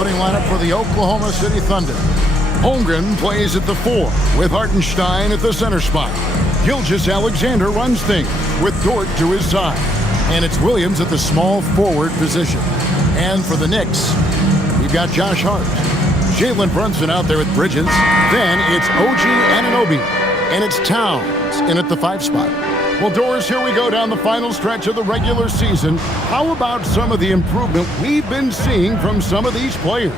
opening lineup for the Oklahoma City Thunder. Holmgren plays at the 4 with Hartenstein at the center spot. Gilgeous-Alexander runs things with Dort to his side. And it's Williams at the small forward position. And for the Knicks, we've got Josh Hart. Jalen Brunson out there with Bridges. Then it's OG Anunoby. And it's Towns in at the 5 spot. Well, Doris, here we go down the final stretch of the regular season. How about some of the improvement we've been seeing from some of these players?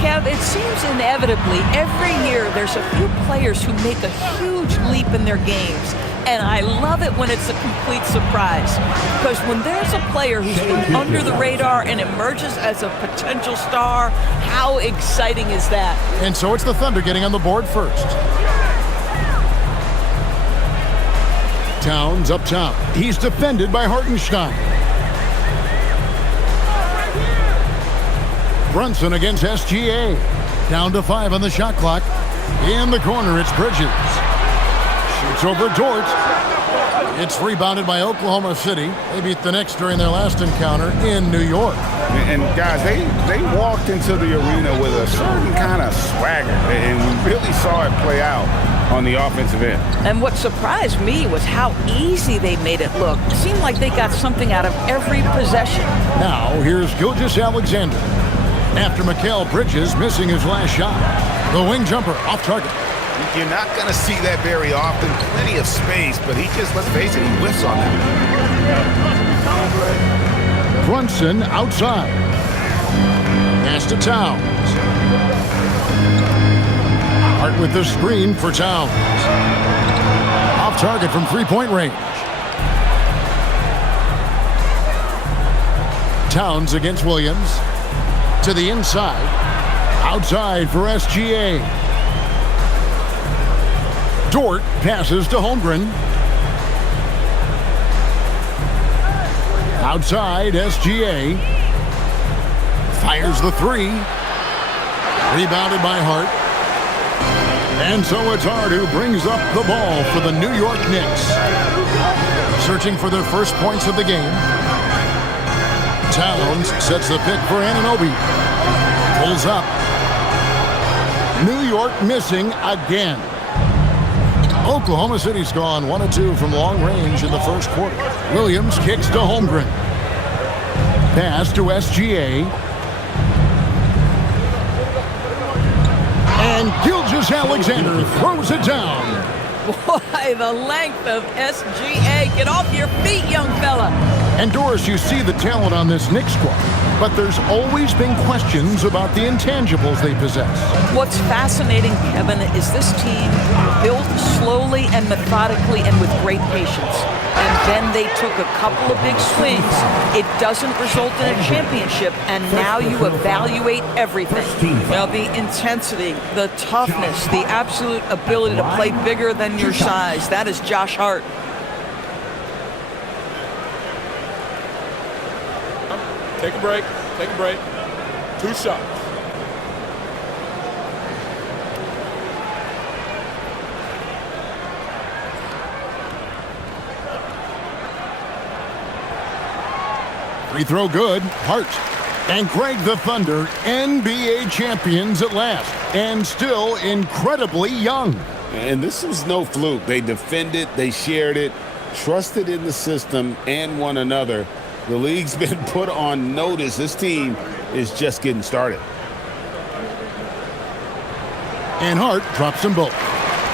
Kev, it seems inevitably every year there's a few players who make a huge leap in their games. And I love it when it's a complete surprise. Because when there's a player who's been under the radar and emerges as a potential star, how exciting is that? And so it's the Thunder getting on the board first. Towns up top. He's defended by Hartenstein. Brunson against SGA. Down to 5 on the shot clock. In the corner, it's Bridges. Shoots over Dort. It's rebounded by Oklahoma City. They beat the Knicks during their last encounter in New York. And guys, they walked into the arena with a certain kind of swagger, and we really saw it play out on the offensive end. And what surprised me was how easy they made it look. It seemed like they got something out of every possession. Now, here's Gilgeous-Alexander. After Mikal Bridges missing his last shot. The wing jumper off target. You're not going to see that very often. Plenty of space, but he just, let's face it, he whiffs on that. Brunson outside. Pass to Towns. Hart with the screen for Towns. Off target from three-point range. Towns against Williams. To the inside. Outside for SGA. Dort passes to Holmgren. Outside, SGA. Fires the 3. Rebounded by Hart. And so it's Hart who brings up the ball for the New York Knicks. Searching for their first points of the game. Towns sets the pick for Anunoby. Pulls up. New York missing again. Oklahoma City's gone 1 of 2 from long range in the first quarter. Williams kicks to Holmgren. Pass to SGA. And Gilgeous-Alexander throws it down. Boy, the length of SGA. Get off your feet, young fella. And Doris, you see the talent on this Knicks squad, but there's always been questions about the intangibles they possess. What's fascinating, Kevin, is this team built slowly and methodically and with great patience. And then they took a couple of big swings. It doesn't result in a championship, and now you evaluate everything. Now, the intensity, the toughness, the absolute ability to play bigger than your size. That is Josh Hart. Take a break. Take a break. 2 shots. Free throw good. Hart. And Greg, the Thunder, NBA champions at last. And still incredibly young. And this was no fluke. They defended, they shared it, trusted in the system and one another. The league's been put on notice. This team is just getting started. And Hart drops them both.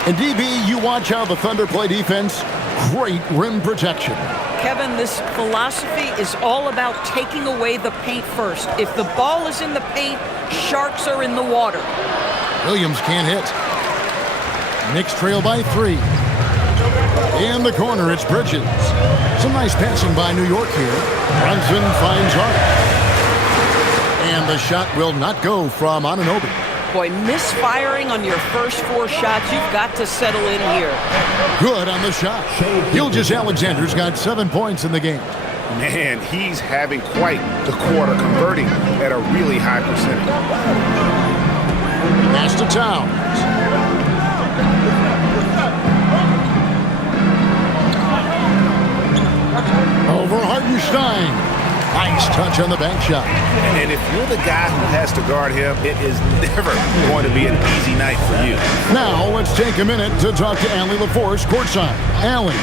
And DB, you watch how the Thunder play defense. Great rim protection. Kevin, this philosophy is all about taking away the paint first. If the ball is in the paint, sharks are in the water. Williams can't hit. Knicks trail by 3. In the corner, it's Bridges. Some nice passing by New York here. Brunson finds Hart. And the shot will not go from Anunoby. Boy, misfiring on your first 4 shots, you've got to settle in here. Good on the shot. Gilgeous-Alexander's got 7 points in the game. Man, he's having quite the quarter, converting at a really high percentage. Pass to Towns. Over Hartenstein. Nice Nice touch on the bank shot. And if you're the guy who has to guard him, it is never going to be an easy night for you. Now let's take a minute to talk to Allie LaForce courtside. Allie.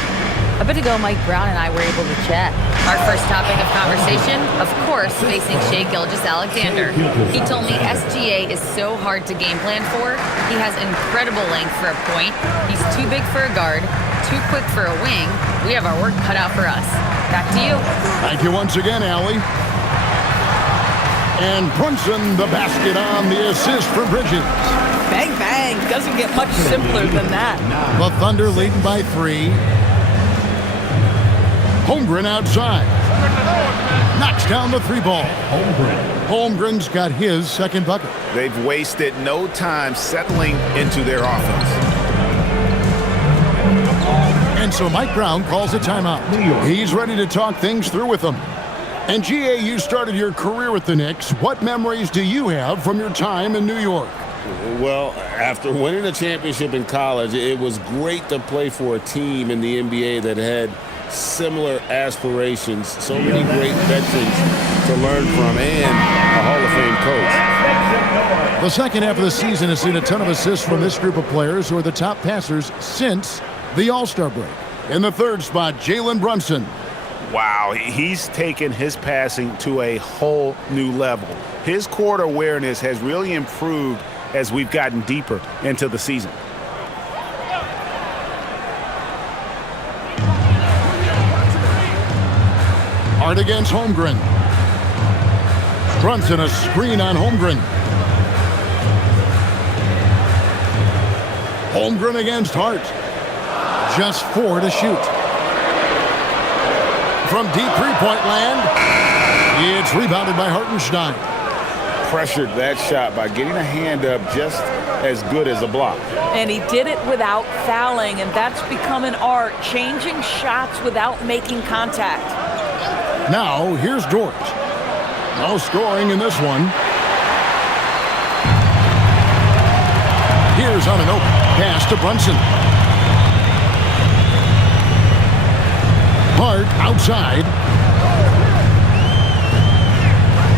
A bit ago, Mike Brown and I were able to chat. Our first topic of conversation, of course, facing Shai Gilgeous-Alexander. He told me SGA is so hard to game plan for. He has incredible length for a point. He's too big for a guard, too quick for a wing. We have our work cut out for us. Back to you. Thank you once again, Allie. And Brunson, the basket on the assist for Bridges. Bang, bang. Doesn't get much simpler than that. The Thunder leading by 3. Holmgren outside. Knocks down the 3 ball. Holmgren's got his second bucket. They've wasted no time settling into their offense. And so Mike Brown calls a timeout. He's ready to talk things through with them. And GA, you started your career with the Knicks. What memories do you have from your time in New York? Well, after winning a championship in college, it was great to play for a team in the NBA that had similar aspirations, so many great veterans to learn from, and a Hall of Fame coach. The second half of the season has seen a ton of assists from this group of players who are the top passers since the All-Star break. In the third spot, Jalen Brunson. Wow, he's taken his passing to a whole new level. His court awareness has really improved as we've gotten deeper into the season. Hart against Holmgren. Brunson, a screen on Holmgren. Holmgren against Hart. Just 4 to shoot. From deep three-point land, it's rebounded by Hartenstein. Pressured that shot by getting a hand up just as good as a block. And he did it without fouling, and that's become an art, changing shots without making contact. Now, here's Dort. No scoring in this one. Here's on an open pass to Brunson. Hart outside.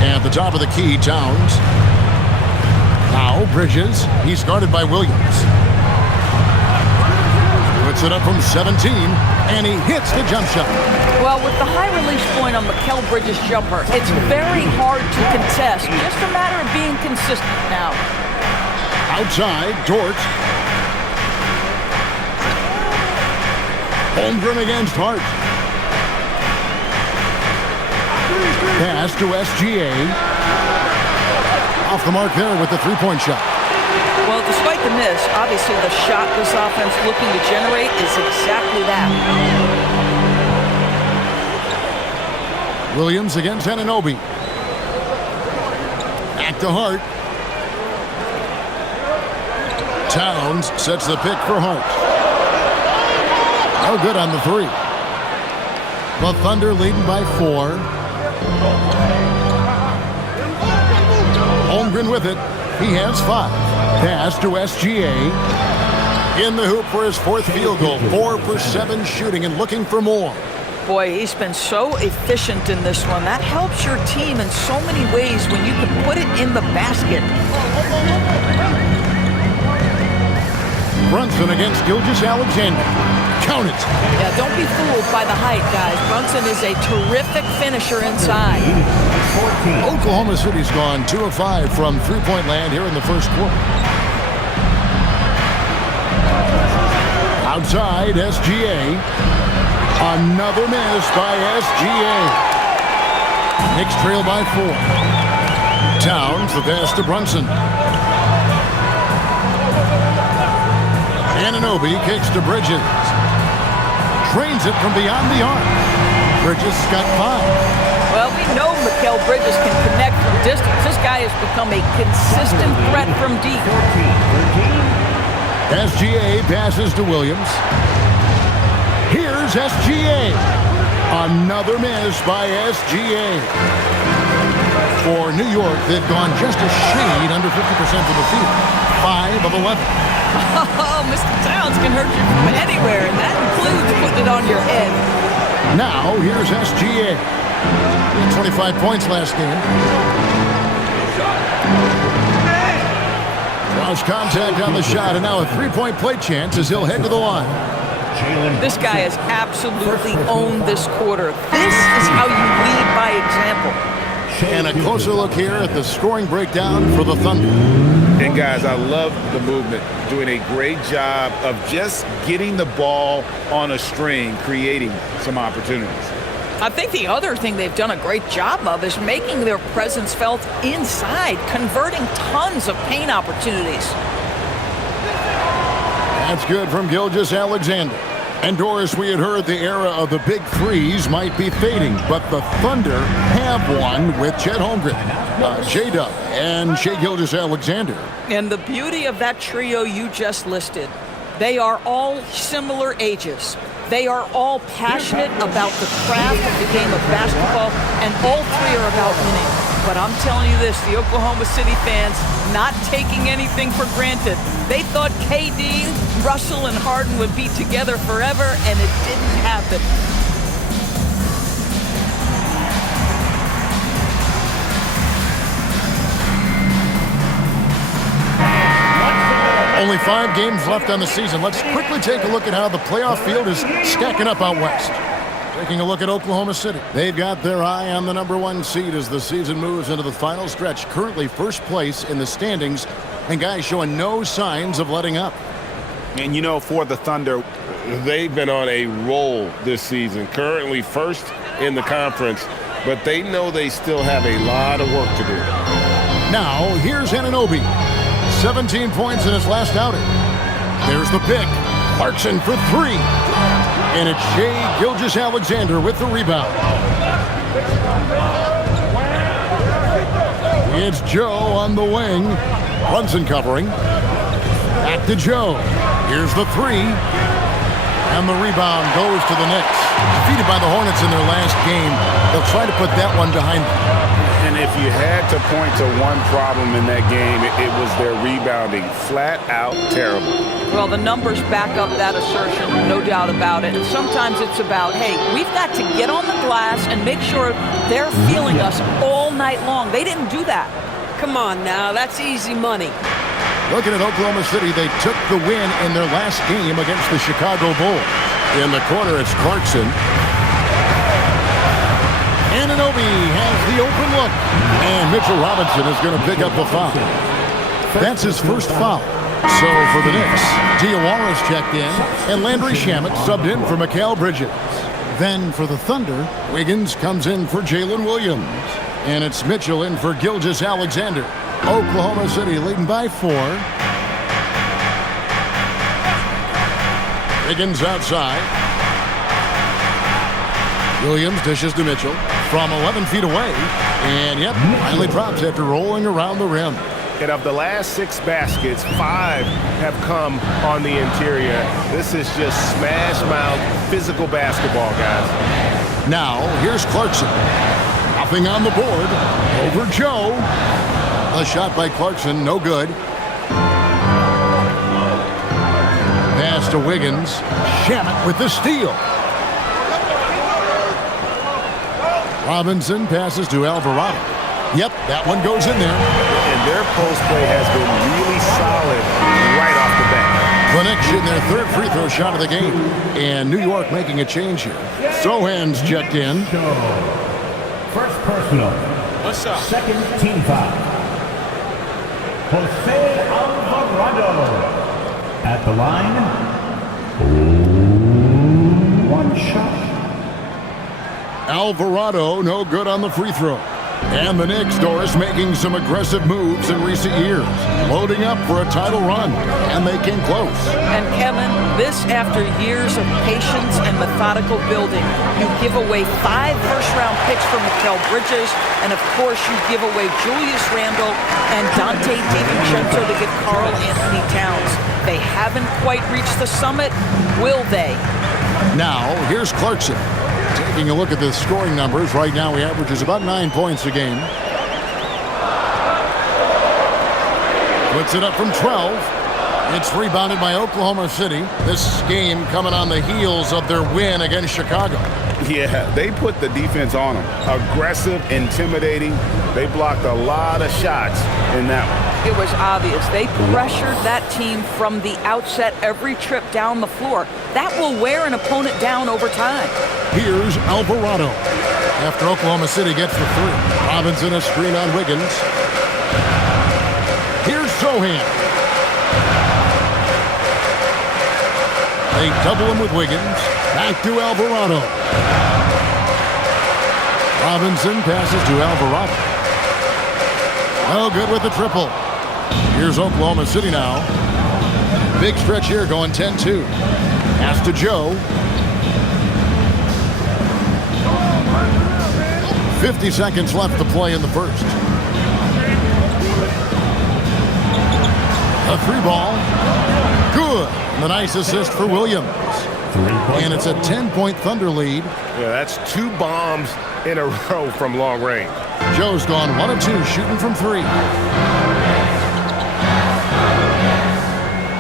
At the top of the key, Towns. Now, Bridges. He's guarded by Williams. Puts it up from 17, and he hits the jump shot. Well, with the high release point on Mikal Bridges' jumper, it's very hard to contest. Just a matter of being consistent now. Outside, Dort. Holmgren against Hart. Pass to SGA. Off the mark there with the three-point shot. Well, despite the miss, obviously the shot this offense looking to generate is exactly that. Williams against Anunoby. Back to Hart. Towns sets the pick for Hart. No good on the 3. The Thunder leading by 4. Holmgren with it. He has 5. Pass to SGA. In the hoop for his 4th field goal. 4 for 7 shooting and looking for more. Boy, he's been so efficient in this one. That helps your team in so many ways when you can put it in the basket. Brunson against Gilgeous-Alexander. Count it. Yeah, don't be fooled by the height, guys. Brunson is a terrific finisher inside. Oklahoma City's gone 2 of 5 from three-point land here in the first quarter. Outside, SGA. Another miss by SGA. Knicks trail by 4. Towns, the pass to Brunson. Anunoby kicks to Bridges. Drains it from beyond the arc. Bridges got 5. Well, we know Mikal Bridges can connect from distance. This guy has become a consistent threat from deep. SGA passes to Williams. Here's SGA. Another miss by SGA. For New York, they've gone just a shade under 50% of the field. 5 of 11. Oh, Mr. Towns can hurt you from anywhere, and that includes putting it on your head. Now, here's SGA. 25 points last game. Draws contact on the shot, and now a three-point play chance as he'll head to the line. This guy has absolutely owned this quarter. This is how you lead by example. And a closer look here at the scoring breakdown for the Thunder. And guys, I love the movement. Doing a great job of just getting the ball on a string, creating some opportunities. I think the other thing they've done a great job of is making their presence felt inside, converting tons of paint opportunities. That's good from Gilgeous-Alexander. And Doris, we had heard the era of the big threes might be fading, but the Thunder have one with Chet Holmgren, J-Dub, and Shai Gilgeous-Alexander. And the beauty of that trio you just listed, they are all similar ages. They are all passionate about the craft of the game of basketball, and all three are about winning. But I'm telling you this, the Oklahoma City fans not taking anything for granted. They thought KD, Russell, and Harden would be together forever, and it didn't happen. Only 5 games left on the season. Let's quickly take a look at how the playoff field is stacking up out west. Taking a look at Oklahoma City. They've got their eye on the #1 seed as the season moves into the final stretch. Currently first place in the standings, and guys showing no signs of letting up. And you know, for the Thunder, They've been on a roll this season. Currently first in the conference, but they know they still have a lot of work to do. Now, here's Anunoby. 17 points in his last outing. There's the pick. Clarkson for 3. And it's Shai Gilgeous-Alexander with the rebound. It's Joe on the wing. Brunson covering. Back to Joe. Here's the 3. And the rebound goes to the Knicks. Defeated by the Hornets in their last game. They'll try to put that one behind them. and if you had to point to one problem in that game, it was their rebounding. Flat out terrible. Well, the numbers back up that assertion, no doubt about it. And sometimes it's about, hey, we've got to get on the glass and make sure they're feeling us all night long. They didn't do that. Come on now, that's easy money. Looking at Oklahoma City, they took the win in their last game against the Chicago Bulls. In the corner, it's Clarkson. Anunoby has the open look. And Mitchell Robinson is going to pick up the foul. That's his first foul. So for the Knicks, Diawara's checked in, and Landry Shamet subbed in for Mikal Bridges. Then for the Thunder, Wiggins comes in for Jalen Williams. And it's Mitchell in for Gilgeous-Alexander. Oklahoma City leading by 4. Wiggins outside. Williams dishes to Mitchell from 11 feet away. And yep, finally drops after rolling around the rim. And of the last 6 baskets, 5 have come on the interior. This is just smash mouth physical basketball, guys. Now, here's Clarkson. Nothing on the board. Over Joe. A shot by Clarkson, no good. Pass to Wiggins. Shamet with the steal. Robinson passes to Alvarado. Yep, that one goes in there. And their post play has been really solid right off the bat. The Knicks in their 3rd free throw shot of the game. And New York making a change here. Sohan's checked in. First personal. What's up? Second team foul. Jose Alvarado at the line. 1 shot. Alvarado, no good on the free throw. And the Knicks, Doris, making some aggressive moves in recent years. Loading up for a title run. And they came close. And Kevin, this after years of patience and methodical building. You give away 5 first-round picks for Mikal Bridges, and of course you give away Julius Randle and Dante DiVincenzo to get Karl Anthony Towns. They haven't quite reached the summit, will they? Now, here's Clarkson. Taking a look at the scoring numbers, right now he averages about 9 points a game. Puts it up from 12. It's rebounded by Oklahoma City. This game coming on the heels of their win against Chicago. Yeah, they put the defense on them. Aggressive, intimidating. They blocked a lot of shots in that one. It was obvious. They pressured that team from the outset every trip down the floor. That will wear an opponent down over time. Here's Alvarado. After Oklahoma City gets the three. Robinson a screen on Wiggins. Here's Sohan. They double him with Wiggins. Back to Alvarado. Robinson passes to Alvarado. Oh, good with the triple. Here's Oklahoma City now. Big stretch here going 10-2. Pass to Joe. 50 seconds left to play in the first. A three ball. Good. And a nice assist for Williams. And it's a 10-point Thunder lead. Yeah, that's 2 bombs in a row from long range. Joe's gone 1 of 2, shooting from 3.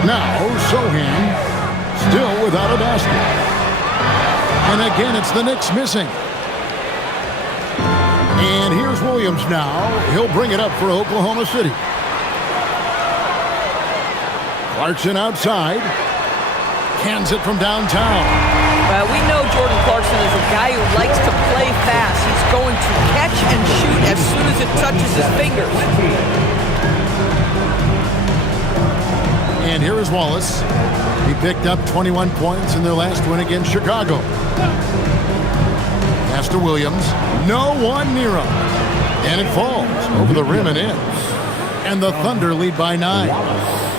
Now, Sohan still without a basket. And again, it's the Knicks missing. And here's Williams now. He'll bring it up for Oklahoma City. Clarkson outside. Cans it from downtown. Well, we know Jordan Clarkson is a guy who likes to play fast. He's going to catch and shoot as soon as it touches his fingers. And here is Wallace. He picked up 21 points in their last win against Chicago. Pass to Williams. No one near him. And it falls over the rim and in. And the Thunder lead by 9.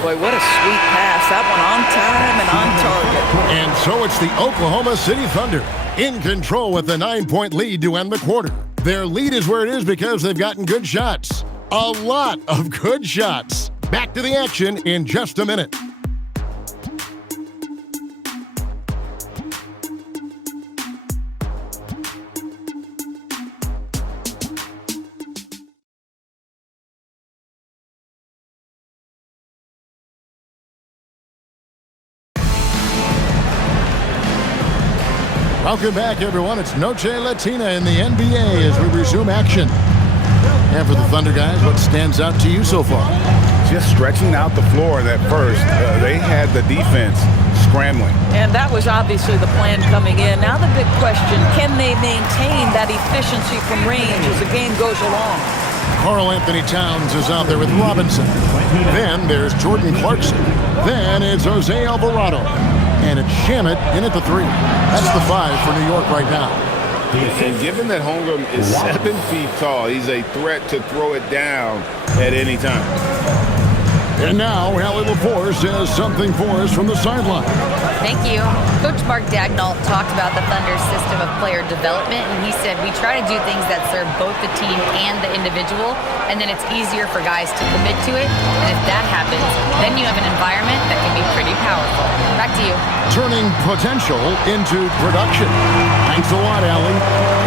Boy, what a sweet pass. That one on time and on target. And so it's the Oklahoma City Thunder in control with the 9-point lead to end the quarter. Their lead is where it is because they've gotten good shots. A lot of good shots. Back to the action in just a minute. Welcome back, everyone. It's Noche Latina in the NBA as we resume action. And for the Thunder guys, what stands out to you so far? Just stretching out the floor that first. They had the defense scrambling. And that was obviously the plan coming in. Now the big question, can they maintain that efficiency from range as the game goes along? Karl Anthony Towns is out there with Robinson. Then there's Jordan Clarkson. Then it's Jose Alvarado. And it's Shamet in at the 3. That's the 5 for New York right now. And given that Holmgren is 7 feet tall, he's a threat to throw it down at any time. And now, Allie LaForce says something for us from the sideline. Thank you. Coach Mark Daigneault talked about the Thunder's system of player development, and he said, we try to do things that serve both the team and the individual, and then it's easier for guys to commit to it. And if that happens, then you have an environment that can be pretty powerful. Back to you. Turning potential into production. Thanks a lot, Allie.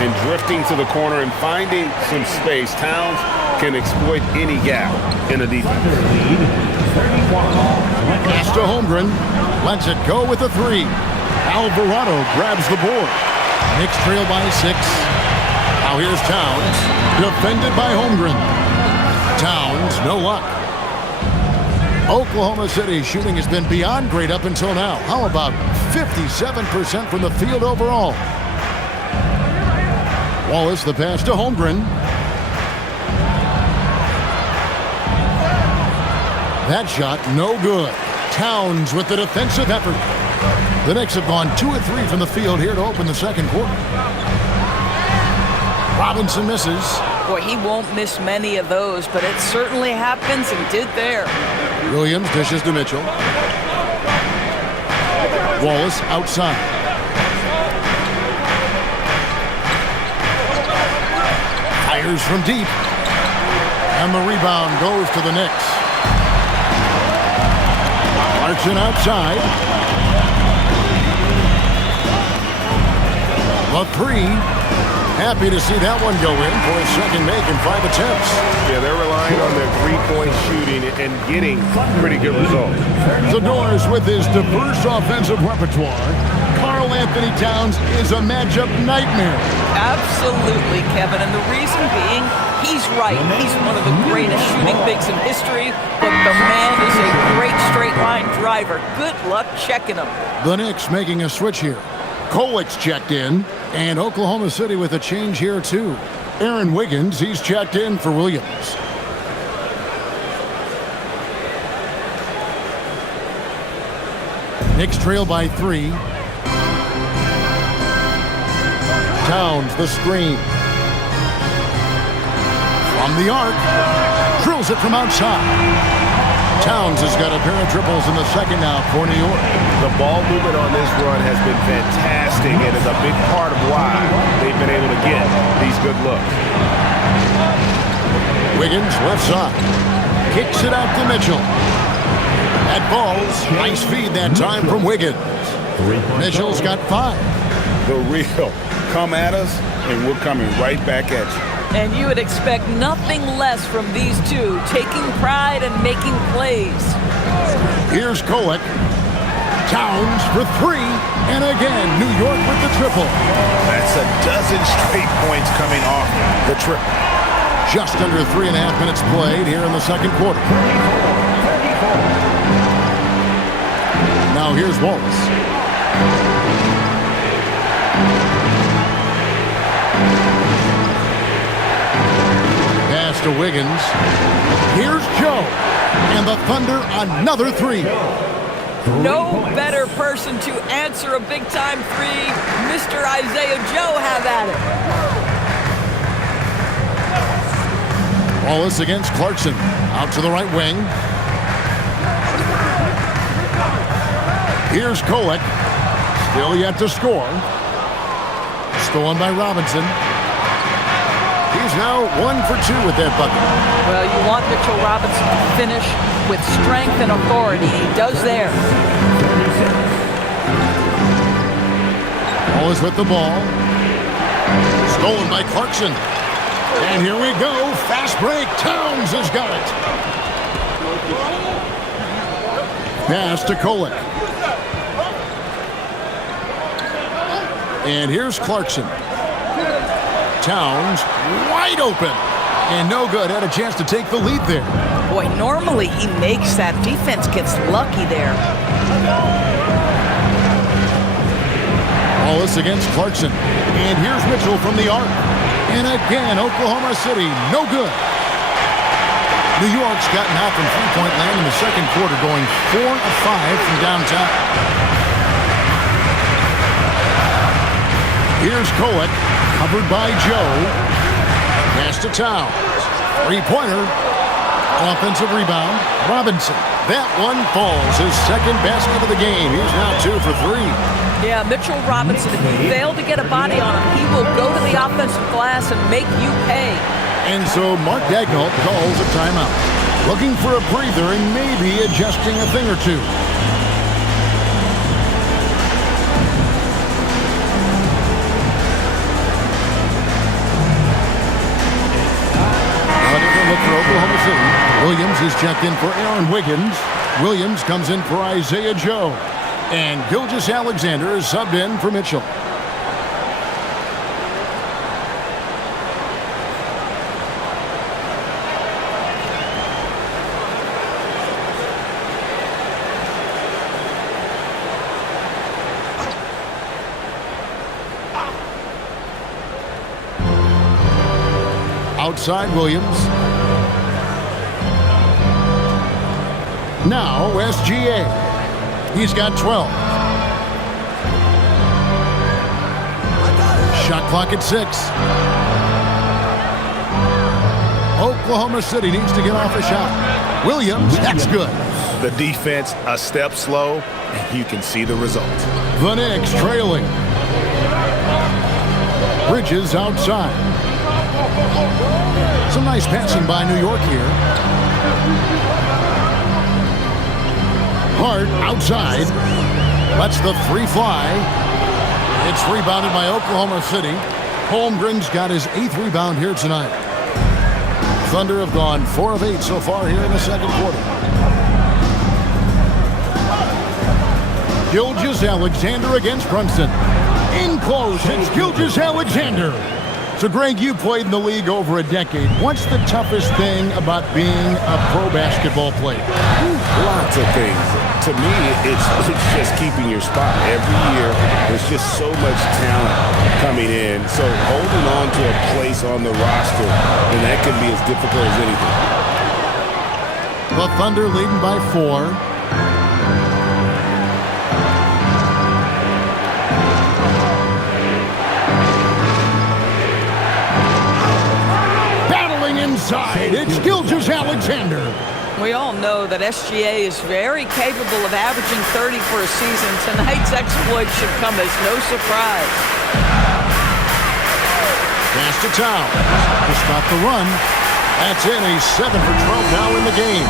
And drifting to the corner and finding some space. Towns can exploit any gap in a defense. Pass to Holmgren. Lets it go with a 3. Alvarado grabs the board. Knicks trail by 6. Now here's Towns. Defended by Holmgren. Towns, no luck. Oklahoma City shooting has been beyond great up until now. How about 57% from the field overall? Wallace, the pass to Holmgren. That shot, no good. Towns with the defensive effort. The Knicks have gone 2 of 3 from the field here to open the second quarter. Robinson misses. Boy, he won't miss many of those, but it certainly happens and did there. Williams dishes to Mitchell. Wallace outside. Fires from deep. And the rebound goes to the Knicks. Clarkson outside. The 3. Happy to see that one go in for a second make in 5 attempts. Yeah, they're relying on their three-point shooting and getting pretty good results. The Doors with his diverse offensive repertoire. Karl Karl Anthony Towns is a matchup nightmare. Absolutely, Kevin. And the reason being, he's right. He's one of the greatest shooting bigs in history, but the man is a great straight-line driver. Good luck checking him. The Knicks making a switch here. Kolek's checked in, and Oklahoma City with a change here, too. Aaron Wiggins, he's checked in for Williams. Knicks trail by 3. Towns, the screen. From the arc. Drills it from outside. Towns has got a pair of triples in the second now for New York. The ball movement on this run has been fantastic and is a big part of why they've been able to get these good looks. Wiggins, left side. Kicks it out to Mitchell. That ball's nice feed that time from Wiggins. Mitchell's got 5. The real come at us, and we're coming right back at you. And you would expect nothing less from these two, taking pride and making plays. Here's Kolek. Towns for 3. And again, New York with the triple. That's a dozen straight points coming off the triple. Just under 3.5 minutes played here in the second quarter. Now here's Waltz. Pass to Wiggins. Here's Joe. And the Thunder another 3. No better person to answer a big-time 3. Mr. Isaiah Joe, have at it. Wallace against Clarkson. Out to the right wing. Here's Kolek. Still yet to score. Stolen by Robinson. He's now 1 for 2 with that bucket. Well, you want Mitchell Robinson to finish with strength and authority. He does there. Wallace with the ball. Stolen by Clarkson. And here we go. Fast break. Towns has got it. Pass to Kolek. And here's Clarkson. Towns wide open. And no good. Had a chance to take the lead there. Boy, normally he makes that. Defense gets lucky there. Wallace against Clarkson. And here's Mitchell from the arc. And again, Oklahoma City, no good. New York's gotten out from three-point land in the second quarter, going 4 of 5 from downtown. Here's Kolek, covered by Joe. Pass to Towns. Three-pointer. Offensive rebound. Robinson. That one falls. His second basket of the game. He's now 2 for 3. Yeah, Mitchell Robinson, if you fail to get a body on him, he will go to the offensive glass and make you pay. And so Mark Daigneault calls a timeout. Looking for a breather and maybe adjusting a thing or two. Look for Oklahoma City. Williams is checked in for Aaron Wiggins. Williams comes in for Isaiah Joe. And Gilgeous-Alexander is subbed in for Mitchell. Outside Williams. Now SGA. He's got 12. Shot clock at 6. Oklahoma City needs to get off a shot. Williams, that's good. The defense a step slow, and you can see the result. The Knicks trailing. Bridges outside. Some nice passing by New York here. Hart outside. Lets the 3 fly. It's rebounded by Oklahoma City. Holmgren's got his 8th rebound here tonight. Thunder have gone 4 of 8 so far here in the second quarter. Gilgeous-Alexander against Brunson. In close, it's Gilgeous-Alexander. So, Greg, you played in the league over a decade. What's the toughest thing about being a pro basketball player? Lots of things. To me, it's just keeping your spot. Every year, there's just so much talent coming in. So holding on to a place on the roster, and that can be as difficult as anything. The Thunder leading by 4. Battling inside, it's Gilgeous-Alexander. We all know that SGA is very capable of averaging 30 for a season. Tonight's exploit should come as no surprise. Pass to Towns to stop the run. That's in. He's 7 for 12 now in the game.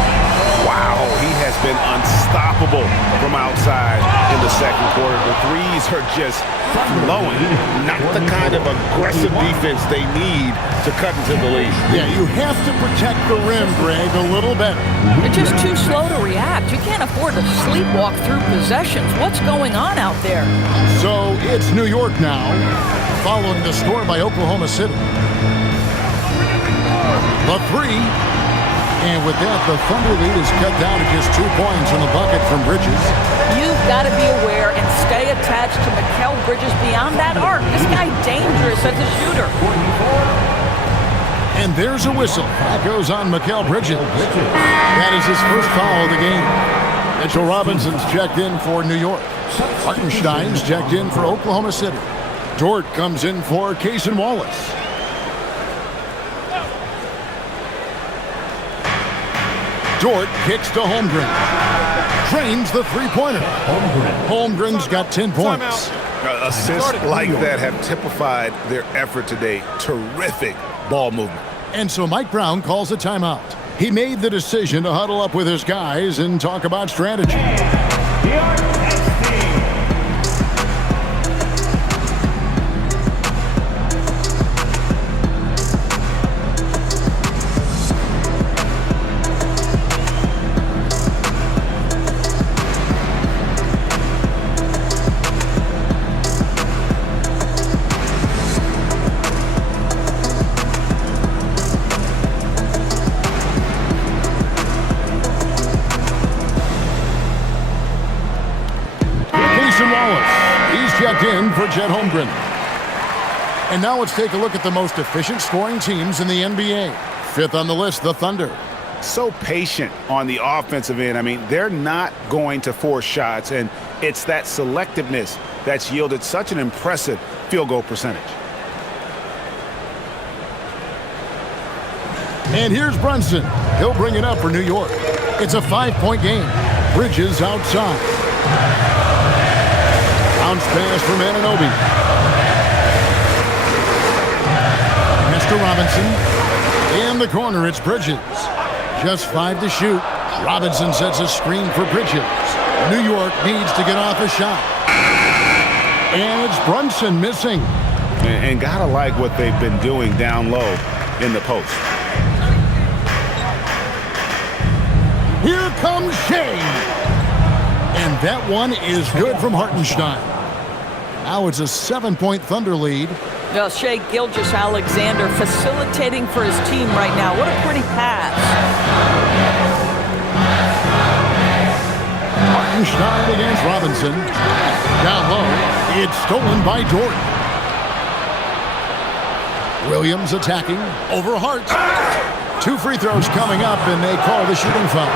Wow, he has been unstoppable from outside in the second quarter. The threes are just flowing. Not the kind of aggressive defense they need to cut into the lead. Yeah, you have to protect the rim, Greg, a little better. They're just too slow to react. You can't afford to sleepwalk through possessions. What's going on out there? So it's New York now, following the score by Oklahoma City. The 3. And with that, the Thunder lead is cut down to just 2 points in the bucket from Bridges. You've got to be aware and stay attached to Mikal Bridges beyond that arc. This guy's dangerous as a shooter. And there's a whistle. That goes on Mikal Bridges. That is his first foul of the game. Mitchell Robinson's checked in for New York. Hartenstein's checked in for Oklahoma City. Dort comes in for Cason Wallace. Dort kicks to Holmgren. Drains the three-pointer. Holmgren's got 10 points. Assists like that have typified their effort today. Terrific ball movement. And so Mike Brown calls a timeout. He made the decision to huddle up with his guys and talk about strategy. In for Chet Holmgren. And now let's take a look at the most efficient scoring teams in the NBA. 5th on the list, the Thunder. So patient on the offensive end. I mean, they're not going to force shots, and it's that selectiveness that's yielded such an impressive field goal percentage. And here's Brunson. He'll bring it up for New York. It's a 5-point game. Bridges outside. Bounce pass from Anunoby. Mr. Robinson. In the corner, it's Bridges. Just 5 to shoot. Robinson sets a screen for Bridges. New York needs to get off a shot. And it's Brunson missing. And gotta like what they've been doing down low in the post. Here comes Shea. And that one is good from Hartenstein. Now it's a 7-point Thunder lead. Well, Shea Gilgeous-Alexander facilitating for his team right now. What a pretty pass. Hartenstein against Robinson. Down low, it's stolen by Dort. Williams attacking over Hart. 2 free throws coming up, and they call the shooting foul.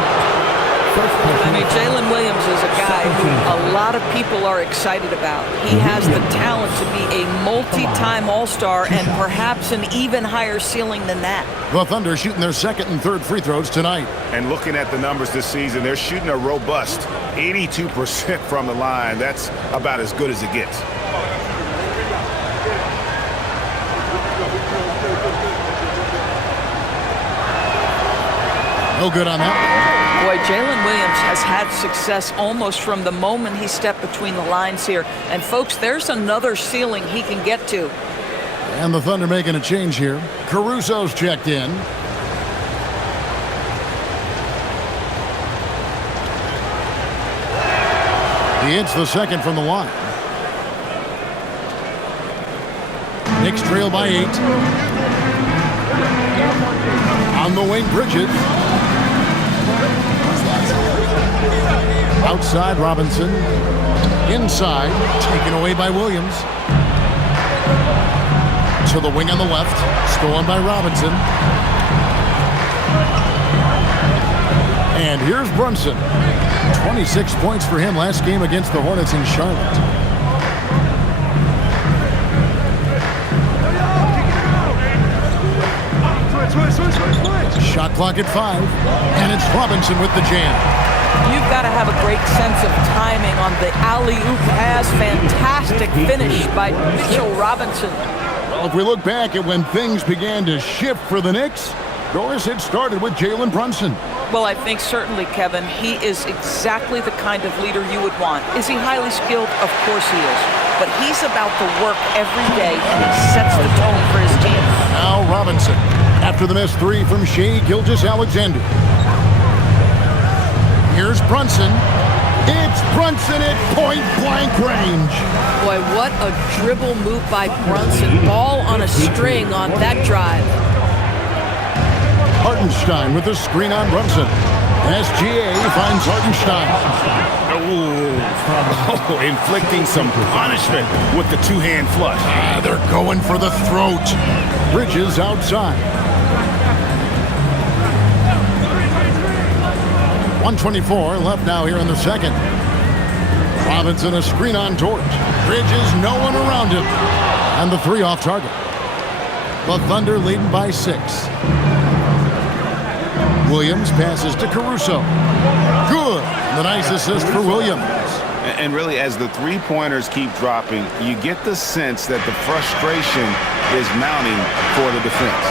I mean, Jalen Williams is a guy who a lot of people are excited about. He has the talent to be a multi-time All-Star and perhaps an even higher ceiling than that. The Thunder shooting their 2nd and 3rd free throws tonight. And looking at the numbers this season, they're shooting a robust 82% from the line. That's about as good as it gets. No good on that. Boy, Jalen Williams has had success almost from the moment he stepped between the lines here. And, folks, there's another ceiling he can get to. And the Thunder making a change here. Caruso's checked in. He hits the second from the line. Knicks trail by 8. On the wing, Bridges. Outside, Robinson. Inside, taken away by Williams. To the wing on the left, stolen by Robinson. And here's Brunson. 26 points for him last game against the Hornets in Charlotte. Shot clock at 5, and it's Robinson with the jam. You've got to have a great sense of timing on the alley-oop pass. Fantastic finish by Mitchell Robinson. Well, if we look back at when things began to shift for the Knicks, Doris, it started with Jalen Brunson. Well, I think certainly, Kevin, he is exactly the kind of leader you would want. Is he highly skilled? Of course he is. But he's about the work every day. He sets the tone for his team. Now Robinson, after the missed 3 from Shai Gilgeous-Alexander. Here's Brunson. It's Brunson at point-blank range. Boy, what a dribble move by Brunson. Ball on a string on that drive. Hartenstein with the screen on Brunson. SGA finds Hartenstein. Oh, inflicting some punishment with the two-hand flush. They're going for the throat. Bridges outside. 1:24 left now here in the second. Robinson a screen on George. Bridges, no one around him. And the 3 off target. The Thunder leading by 6. Williams passes to Caruso. Good. The nice assist for Williams. And really, as the three-pointers keep dropping, you get the sense that the frustration is mounting for the defense.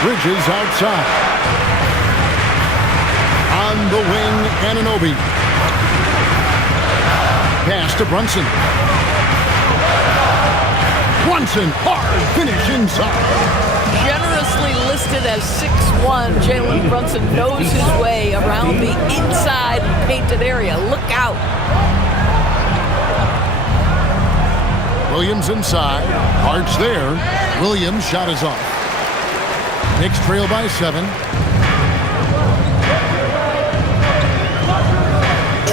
Bridges outside. On the wing, Anunoby. Pass to Brunson. Brunson, hard finish inside. Generously listed as 6'1", Jalen Brunson knows his way around the inside painted area. Look out. Williams inside. Hart's there. Williams' shot is off. Knicks trail by 7.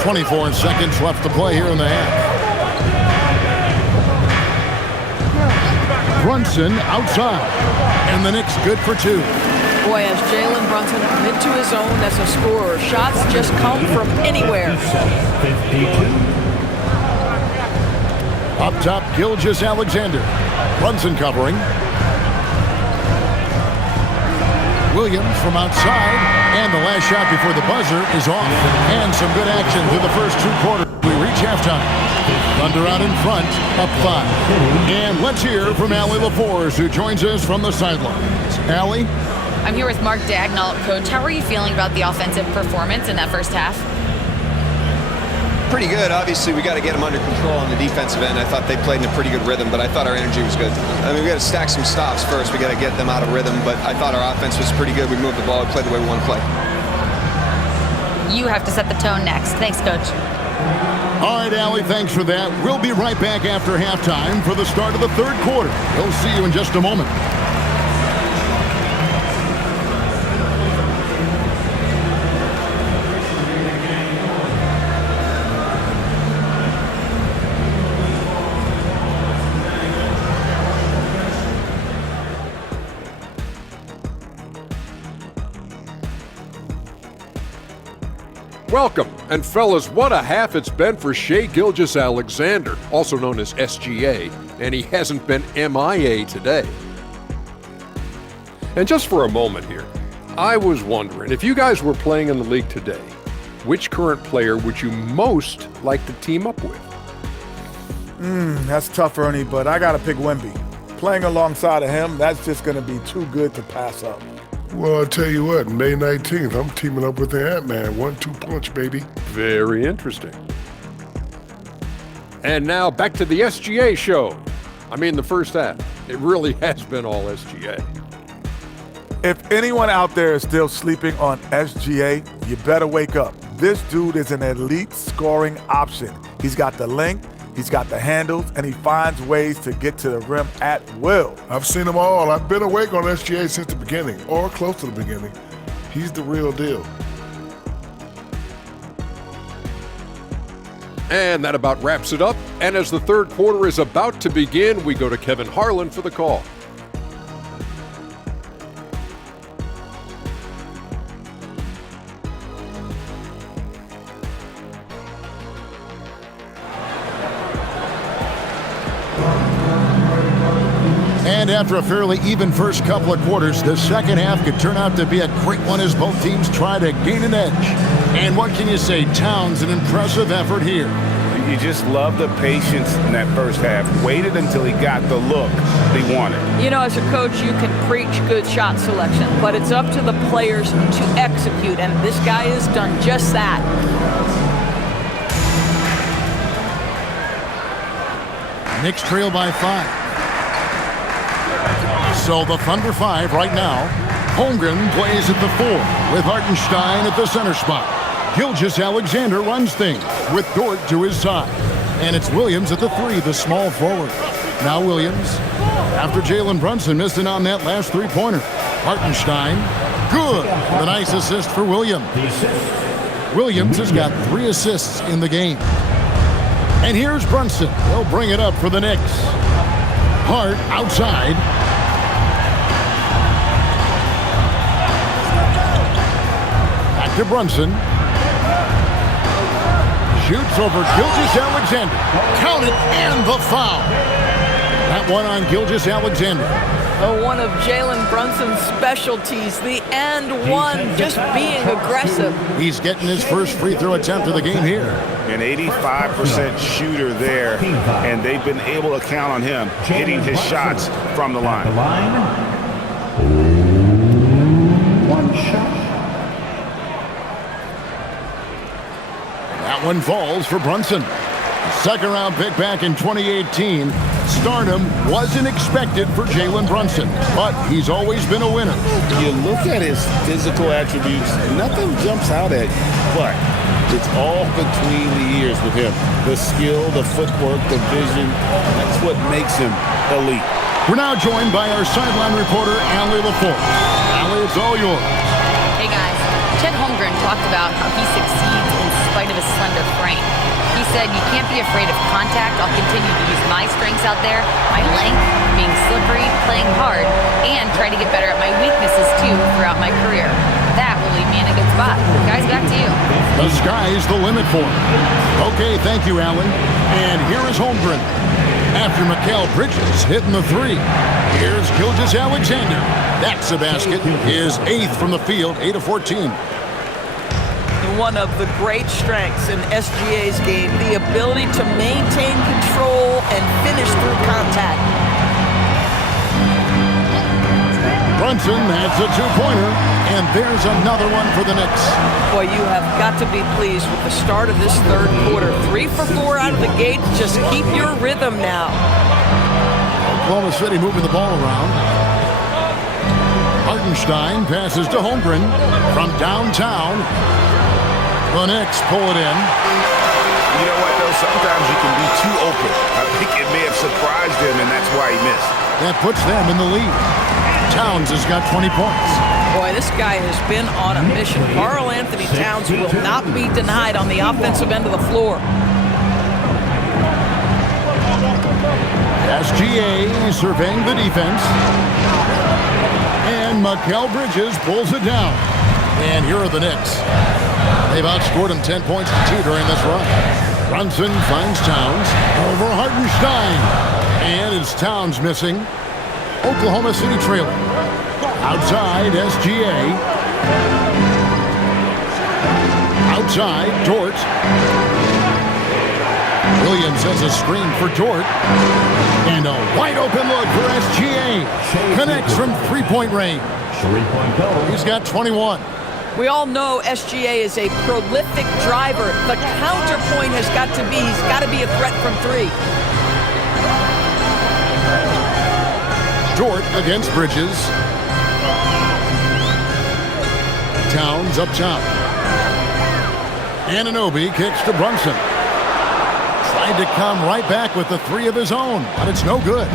24 seconds left to play here in the half. Brunson outside. And the Knicks good for 2. Boy, as Jalen Brunson into his own as a scorer, shots just come from anywhere. Up top, Gilgeous-Alexander. Brunson covering. Williams from outside. And the last shot before the buzzer is off. And some good action through the first 2 quarters. We reach halftime. Thunder out in front, up 5. And let's hear from Allie LaForce, who joins us from the sidelines. Allie? I'm here with Mark Dagnall. Coach, how are you feeling about the offensive performance in that first half? Pretty good. Obviously, we got to get them under control on the defensive end. I thought they played in a pretty good rhythm, but I thought our energy was good. I mean, we got to stack some stops first. We got to get them out of rhythm, but I thought our offense was pretty good. We moved the ball. We played the way we want to play. You have to set the tone next. Thanks, Coach. All right, Allie, thanks for that. We'll be right back after halftime for the start of the 3rd quarter. We'll see you in just a moment. Welcome, and fellas, what a half it's been for Shai Gilgeous-Alexander, also known as SGA, and he hasn't been MIA today. And just for a moment here, I was wondering, if you guys were playing in the league today, which current player would you most like to team up with? That's tough, Ernie, but I got to pick Wemby. Playing alongside of him, that's just going to be too good to pass up. Well, I'll tell you what, May 19th, I'm teaming up with the Ant-Man. 1-2 punch, baby. Very interesting. And now back to the SGA show. I mean, the first half. It really has been all SGA. If anyone out there is still sleeping on SGA, you better wake up. This dude is an elite scoring option. He's got the length, he's got the handles, and he finds ways to get to the rim at will. I've seen them all. I've been awake on SGA since the beginning, or close to the beginning. He's the real deal. And that about wraps it up. And as the third quarter is about to begin, we go to Kevin Harlan for the call. And after a fairly even first couple of quarters, the second half could turn out to be a great one as both teams try to gain an edge. And what can you say? Towns, an impressive effort here. You just love the patience in that first half. Waited until he got the look he wanted. You know, as a coach, you can preach good shot selection, but it's up to the players to execute, and this guy has done just that. Knicks trail by 5. So the Thunder 5 right now. Holmgren plays at the 4 with Hartenstein at the center spot. Gilgeous-Alexander runs things with Dort to his side. And it's Williams at the 3, the small forward. Now Williams, after Jalen Brunson missed it on that last three-pointer. Hartenstein, good. The nice assist for Williams. Williams has got 3 assists in the game. And here's Brunson. He'll bring it up for the Knicks. Hart outside. Back to Brunson. Shoots over Gilgeous-Alexander. Count it, and the foul. That one on Gilgeous-Alexander. One of Jalen Brunson's specialties, the and one, just being aggressive. He's getting his first free throw attempt of the game here. An 85% shooter there, and they've been able to count on him hitting his shots from the line. One shot. That one falls for Brunson. Second round pick back in 2018. Stardom wasn't expected for Jalen Brunson, but he's always been a winner. You look at his physical attributes, nothing jumps out at you, but it's all between the ears with him. The skill, the footwork, the vision, that's what makes him elite. We're now joined by our sideline reporter, Allie LaForce. Allie, it's all yours. Hey guys, Chet Holmgren talked about how he succeeds in spite of his slender frame. He said, "You can't be afraid of contact. I'll continue to use my strengths out there, my length, being slippery, playing hard, and try to get better at my weaknesses too throughout my career. That will leave me in a good spot." Guys, back to you. The sky's the limit for him. Okay, thank you, Allen. And here is Holmgren. After Mikal Bridges hitting the 3. Here's Gilgeous-Alexander. That's a basket. His 8th from the field, 8 of 14. One of the great strengths in SGA's game, the ability to maintain control and finish through contact. Brunson, that's a 2-pointer, and there's another one for the Knicks. Boy, you have got to be pleased with the start of this third quarter. 3 for 4 out of the gate. Just keep your rhythm now. Oklahoma City moving the ball around. Hartenstein passes to Holmgren from downtown. The Knicks pull it in. You know what, though? Sometimes you can be too open. I think it may have surprised him, and that's why he missed. That puts them in the lead. Towns has got 20 points. Boy, this guy has been on a mission. Karl Anthony Towns will not be denied on the offensive end of the floor. SGA surveying the defense. And Mikal Bridges pulls it down. And here are the Knicks. They've outscored him 10 points to 2 during this run. Brunson finds Towns over Hartenstein. And it's Towns missing. Oklahoma City trailing. Outside, SGA. Outside, Dort. Williams has a screen for Dort. And a wide open look for SGA. Connects from three-point range. He's got 21. We all know SGA is a prolific driver. The counterpoint has got to be, he's got to be a threat from 3. Dort against Bridges. Towns up top. Anunoby kicks to Brunson. Tried to come right back with the three of his own, but it's no good.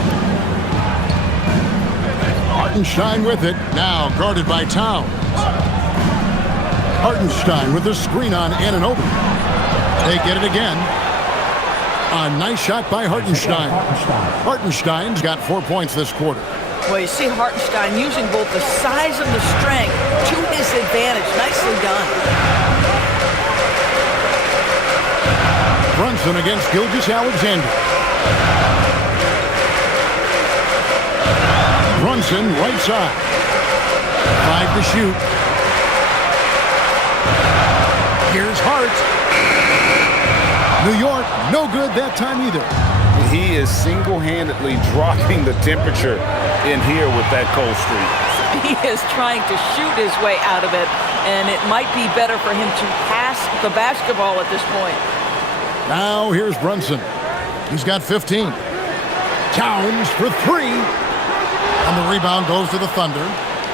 Hartenstein with it, now guarded by Towns. Hartenstein with the screen on Anunoby. They get it again. A nice shot by Hartenstein. Hartenstein's got 4 points this quarter. Well, you see Hartenstein using both the size and the strength to his advantage. Nicely done. Brunson against Gilgeous-Alexander. Brunson right side. 5 to shoot. Here's Hart. New York, no good that time either. He is single-handedly dropping the temperature in here with that cold streak. He is trying to shoot his way out of it, and it might be better for him to pass the basketball at this point. Now here's Brunson. He's got 15. Towns for 3. And the rebound goes to the Thunder.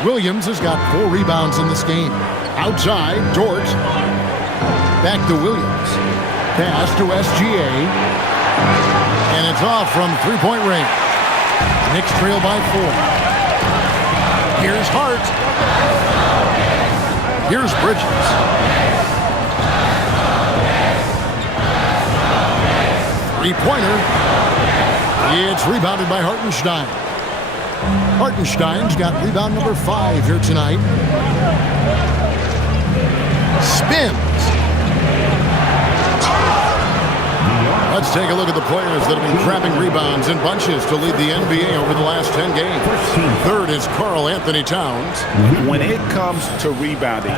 Williams has got 4 rebounds in this game. Outside, Dort. Back to Williams. Pass to SGA. And it's off from three-point range. Knicks trail by 4. Here's Hart. Here's Bridges. Three-pointer. It's rebounded by Hartenstein. Hartenstein's got rebound number 5 here tonight. Spins. Let's take a look at the players that have been grabbing rebounds in bunches to lead the NBA over the last 10 games. Third is Karl Anthony Towns. When it comes to rebounding,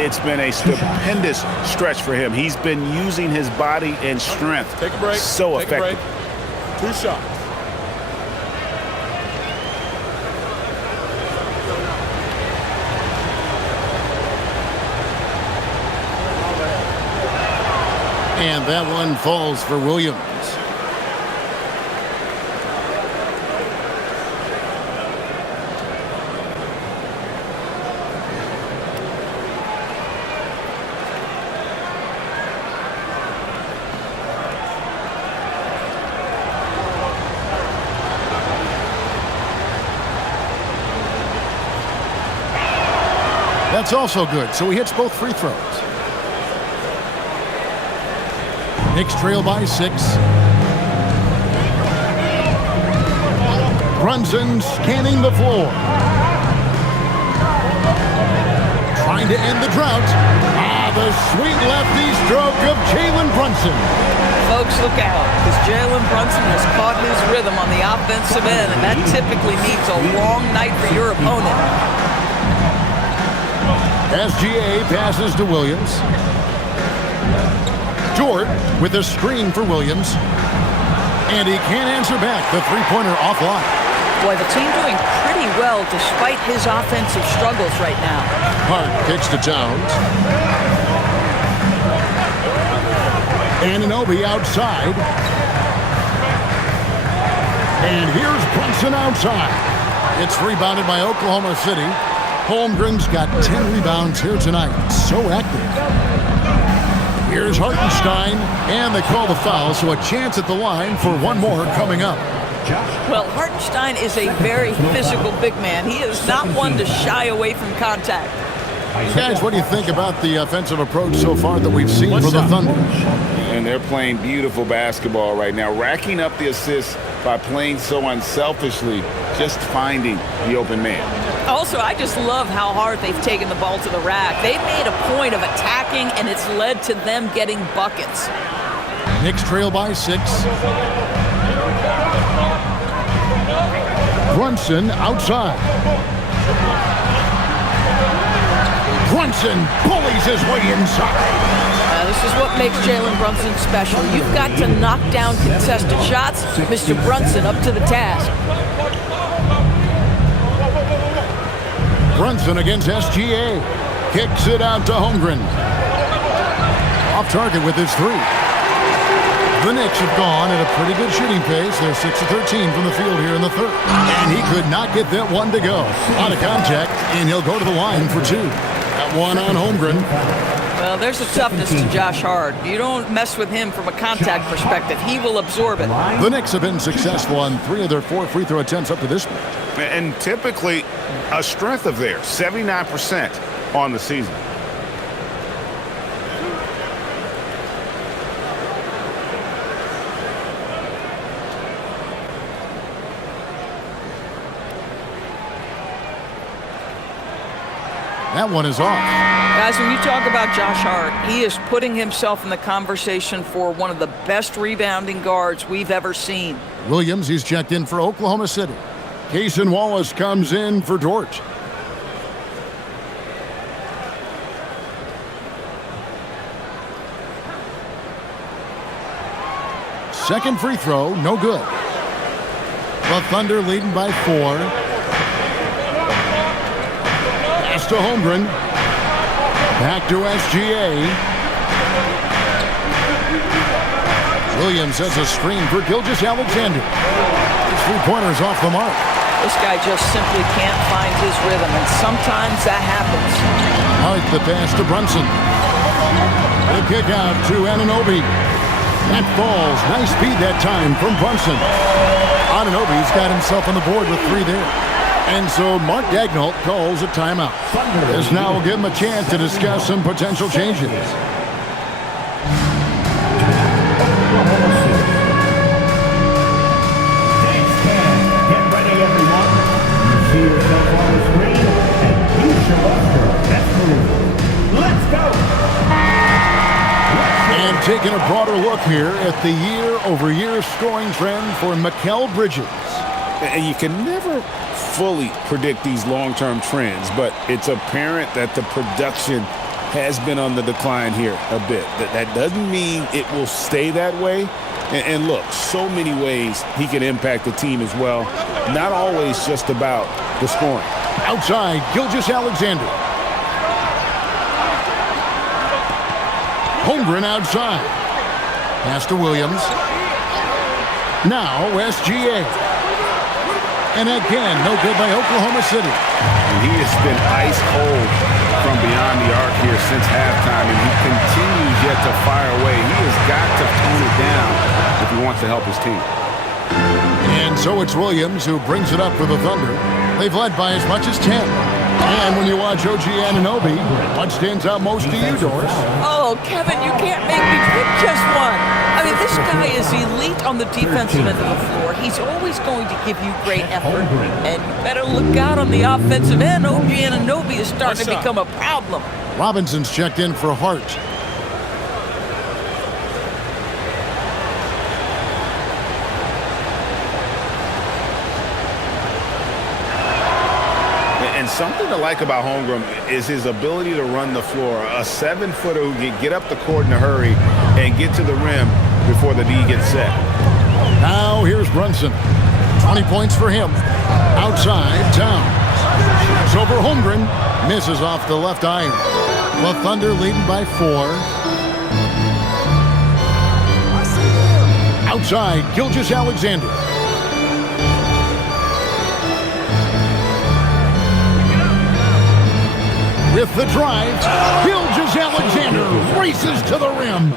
it's been a stupendous stretch for him. He's been using his body and strength so effectively. 2 shots. And that one falls for Williams. That's also good, so he hits both free throws. Knicks trail by 6. Brunson scanning the floor. Trying to end the drought. The sweet lefty stroke of Jalen Brunson. Folks, look out, because Jalen Brunson has caught his rhythm on the offensive end, and that typically means a long night for your opponent. SGA passes to Williams. Dort with a screen for Williams. And he can't answer back. The three-pointer offline. Boy, the team doing pretty well despite his offensive struggles right now. Hart kicks to Towns. Anunoby outside. And here's Brunson outside. It's rebounded by Oklahoma City. Holmgren's got 10 rebounds here tonight. So active. Here's Hartenstein, and they call the foul, so a chance at the line for one more coming up. Well, Hartenstein is a very physical big man. He is not one to shy away from contact. Guys, what do you think about the offensive approach so far that we've seen for the Thunder? And they're playing beautiful basketball right now, racking up the assists by playing so unselfishly, just finding the open man. Also, I just love how hard they've taken the ball to the rack. They've made a point of attacking, and it's led to them getting buckets. Knicks trail by 6. Brunson outside. Brunson bullies his way inside. This is what makes Jalen Brunson special. You've got to knock down contested shots. Mr. Brunson up to the task. Brunson against SGA. Kicks it out to Holmgren. Off target with his 3. The Knicks have gone at a pretty good shooting pace. They're 6 of 13 from the field here in the third. And he could not get that one to go. Out of contact, and he'll go to the line for 2. That one on Holmgren. Well, there's a toughness to Josh Hart. You don't mess with him from a contact perspective. He will absorb it. The Knicks have been successful on 3 of their 4 free throw attempts up to this point. And typically a strength of theirs, 79% on the season. That one is off. Guys, when you talk about Josh Hart, he is putting himself in the conversation for one of the best rebounding guards we've ever seen. Williams, he's checked in for Oklahoma City. Cason Wallace comes in for Dort. Second free throw, no good. The Thunder leading by 4. Pass to Holmgren. Back to SGA. Williams has a screen for Gilgeous-Alexander. His three-pointer's off the mark. This guy just simply can't find his rhythm, and sometimes that happens. Hart the pass to Brunson. The kick out to Anunoby. That falls. Nice speed that time from Brunson. Anunoby's got himself on the board with 3 there. And so Mark Daigneault calls a timeout. This now will give him a chance to discuss some potential changes. Get ready, everyone. You see yourself on the screen, and you show us your best move. Let's go! And taking a broader look here at the year-over-year scoring trend for Mikal Bridges. And you can never fully predict these long-term trends, but it's apparent that the production has been on the decline here a bit. That doesn't mean it will stay that way. And look, so many ways he can impact the team as well. Not always just about the scoring. Outside, Gilgeous-Alexander. Holmgren outside. Pass to Williams. Now SGA. And again, no good by Oklahoma City. And he has been ice cold from beyond the arc here since halftime, and he continues yet to fire away. He has got to tone it down if he wants to help his team. And so it's Williams who brings it up for the Thunder. They've led by as much as 10. And when you watch OG Anunoby, what stands out most to you, Doris? Oh, Kevin, you can't make me pick just one. I mean, this guy is elite on the defensive end of the floor. He's always going to give you great effort. And you better look out on the offensive end. OG Anunoby is starting to become a problem. Robinson's checked in for Hart. And something to like about Holmgren is his ability to run the floor. A 7-footer who can get up the court in a hurry and get to the rim before the D gets set. Now here's Brunson. 20 points for him. Outside, Towns. It's over Holmgren. Misses off the left iron. The Thunder leading by 4. Outside, Gilgeous-Alexander. With the drive, Gilgeous-Alexander races to the rim.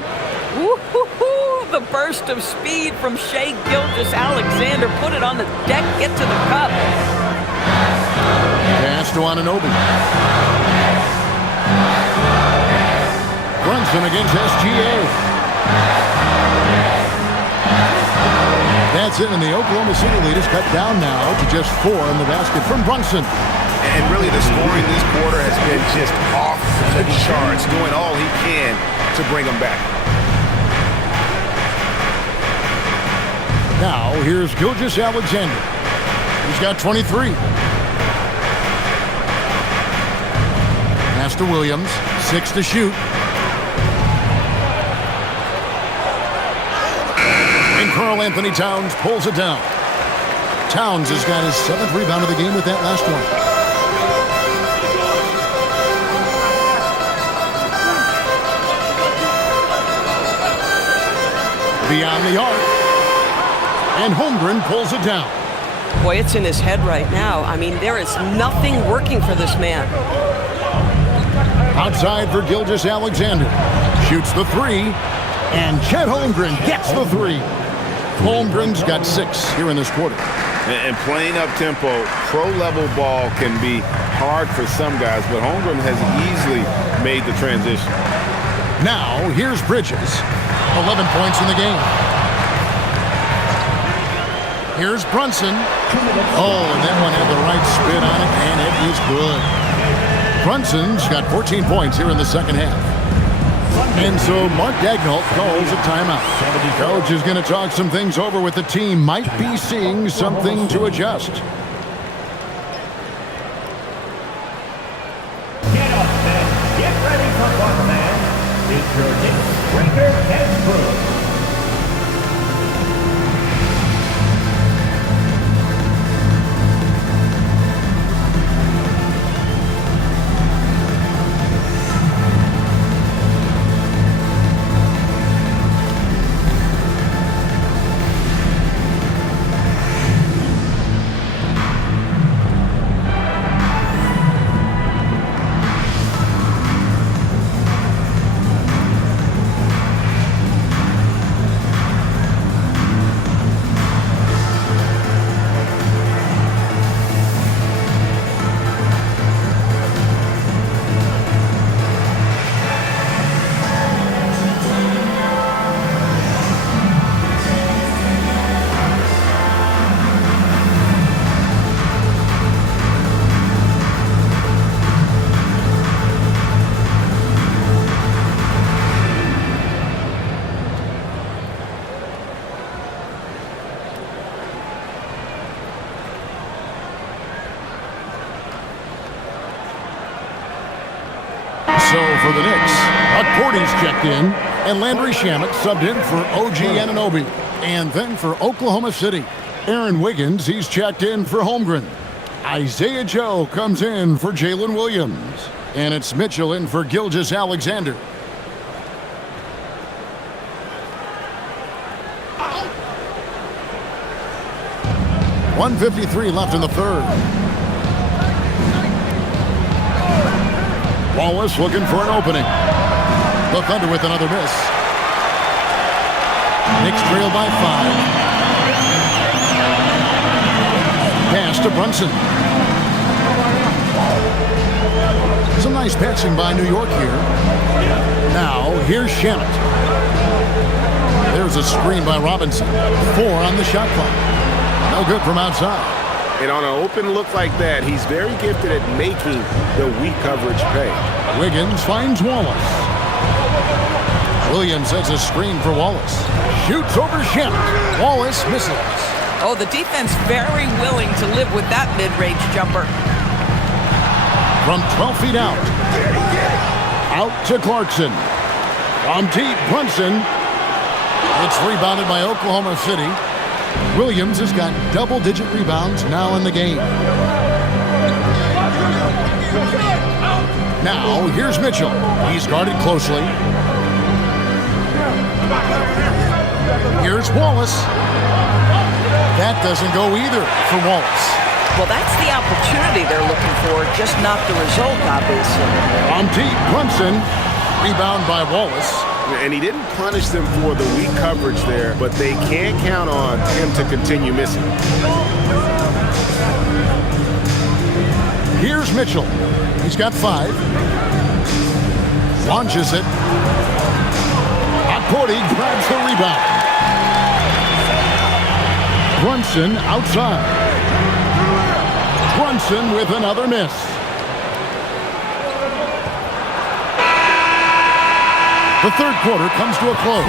Woo-hoo-hoo, the burst of speed from Shai Gilgeous-Alexander. Put it on the deck, get to the cup. Pass to Anunoby. Brunson against SGA. That's it, and the Oklahoma City lead is cut down now to just 4 in the basket from Brunson. And really the scoring this quarter has been just off the charts, doing all he can to bring them back. Now here's Gilgeous-Alexander. He's got 23. Pass to Williams. 6 to shoot. And Karl-Anthony Towns pulls it down. Towns has got his 7th rebound of the game with that last one. Beyond the arc. And Holmgren pulls it down. Boy, it's in his head right now. I mean, there is nothing working for this man. Outside for Gilgeous-Alexander. Shoots the three. And Chet Holmgren gets the three. Holmgren's got 6 here in this quarter. And playing up-tempo, pro-level ball can be hard for some guys, but Holmgren has easily made the transition. Now, here's Bridges. 11 points in the game. Here's Brunson. Oh, and that one had the right spin on it, and it is good. Brunson's got 14 points here in the second half. And so Mark Daigneault calls a timeout. Coach is going to talk some things over with the team. Might be seeing something to adjust. Get up and get ready for one man. It's your Knicks Breaker and Crew. So for the Knicks, Cordy's checked in, and Landry Shamet subbed in for OG Anunoby. And then for Oklahoma City, Aaron Wiggins, he's checked in for Holmgren. Isaiah Joe comes in for Jalen Williams. And it's Mitchell in for Gilgeous-Alexander. .153 left in the third. Wallace looking for an opening. The Thunder with another miss. Knicks trail by 5. Pass to Brunson. Some nice passing by New York here. Now, here's Shamet. There's a screen by Robinson. 4 on the shot clock. No good from outside. And on an open look like that, he's very gifted at making the weak coverage pay. Wiggins finds Wallace. Williams has a screen for Wallace. Shoots over Shamet. Wallace misses. Oh, the defense very willing to live with that mid-range jumper. From 12 feet out. Out to Clarkson. From deep, Brunson. It's rebounded by Oklahoma City. Williams has got double-digit rebounds now in the game. Now, here's Mitchell. He's guarded closely. Here's Wallace. That doesn't go either for Wallace. Well, that's the opportunity they're looking for, just not the result, obviously. On deep, Brunson. Rebound by Wallace. And he didn't punish them for the weak coverage there, but they can't count on him to continue missing. Here's Mitchell. He's got 5. Launches it. Cordy grabs the rebound. Brunson outside. Brunson with another miss. The third quarter comes to a close.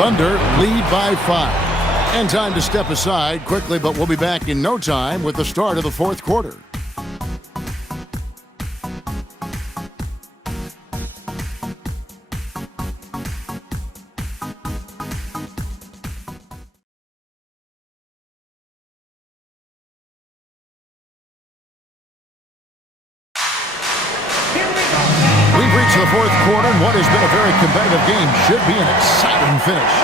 Thunder lead by 5. And time to step aside quickly, but we'll be back in no time with the start of the fourth quarter. The fourth quarter, and what has been a very competitive game, should be an exciting finish.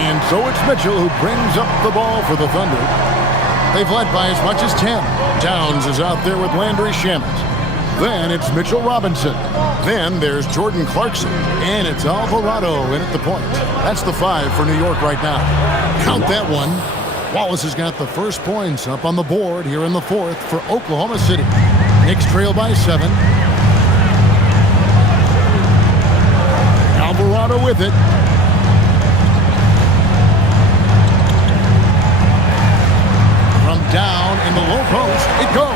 And so it's Mitchell who brings up the ball for the Thunder. They've led by as much as 10. Towns is out there with Landry Shamet. Then it's Mitchell Robinson. Then there's Jordan Clarkson. And it's Alvarado in at the point. That's the 5 for New York right now. Count that one. Wallace has got the first points up on the board here in the 4th for Oklahoma City. Knicks trail by 7. Alvarado with it. From down in the low post, it goes.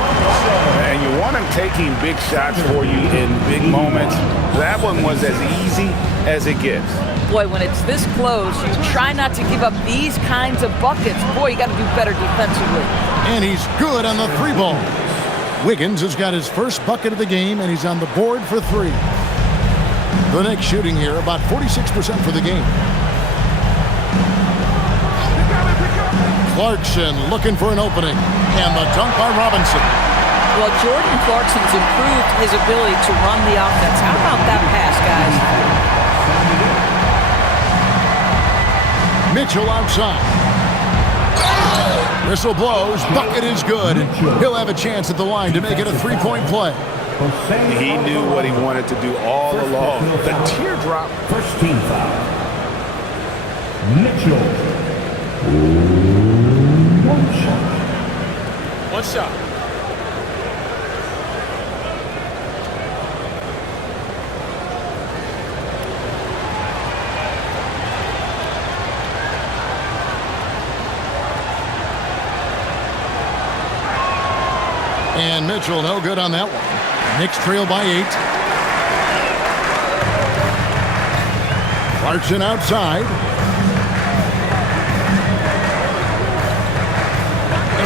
And you want him taking big shots for you in big moments. That one was as easy as it gets. Boy, when it's this close, you try not to give up these kinds of buckets. Boy, you got to do better defensively. And he's good on the 3-ball. Wiggins has got his first bucket of the game, and he's on the board for 3. The Knicks shooting here about 46% for the game. Clarkson looking for an opening, and the dunk by Robinson. Well, Jordan Clarkson's improved his ability to run the offense. How about that pass, guys? Mitchell outside. Whistle blows. Bucket is good. He'll have a chance at the line to make it a 3-point play. He knew what he wanted to do all along. The teardrop. First team foul. Mitchell. One shot. And Mitchell no good on that one. Knicks trail by 8. Clarkson outside.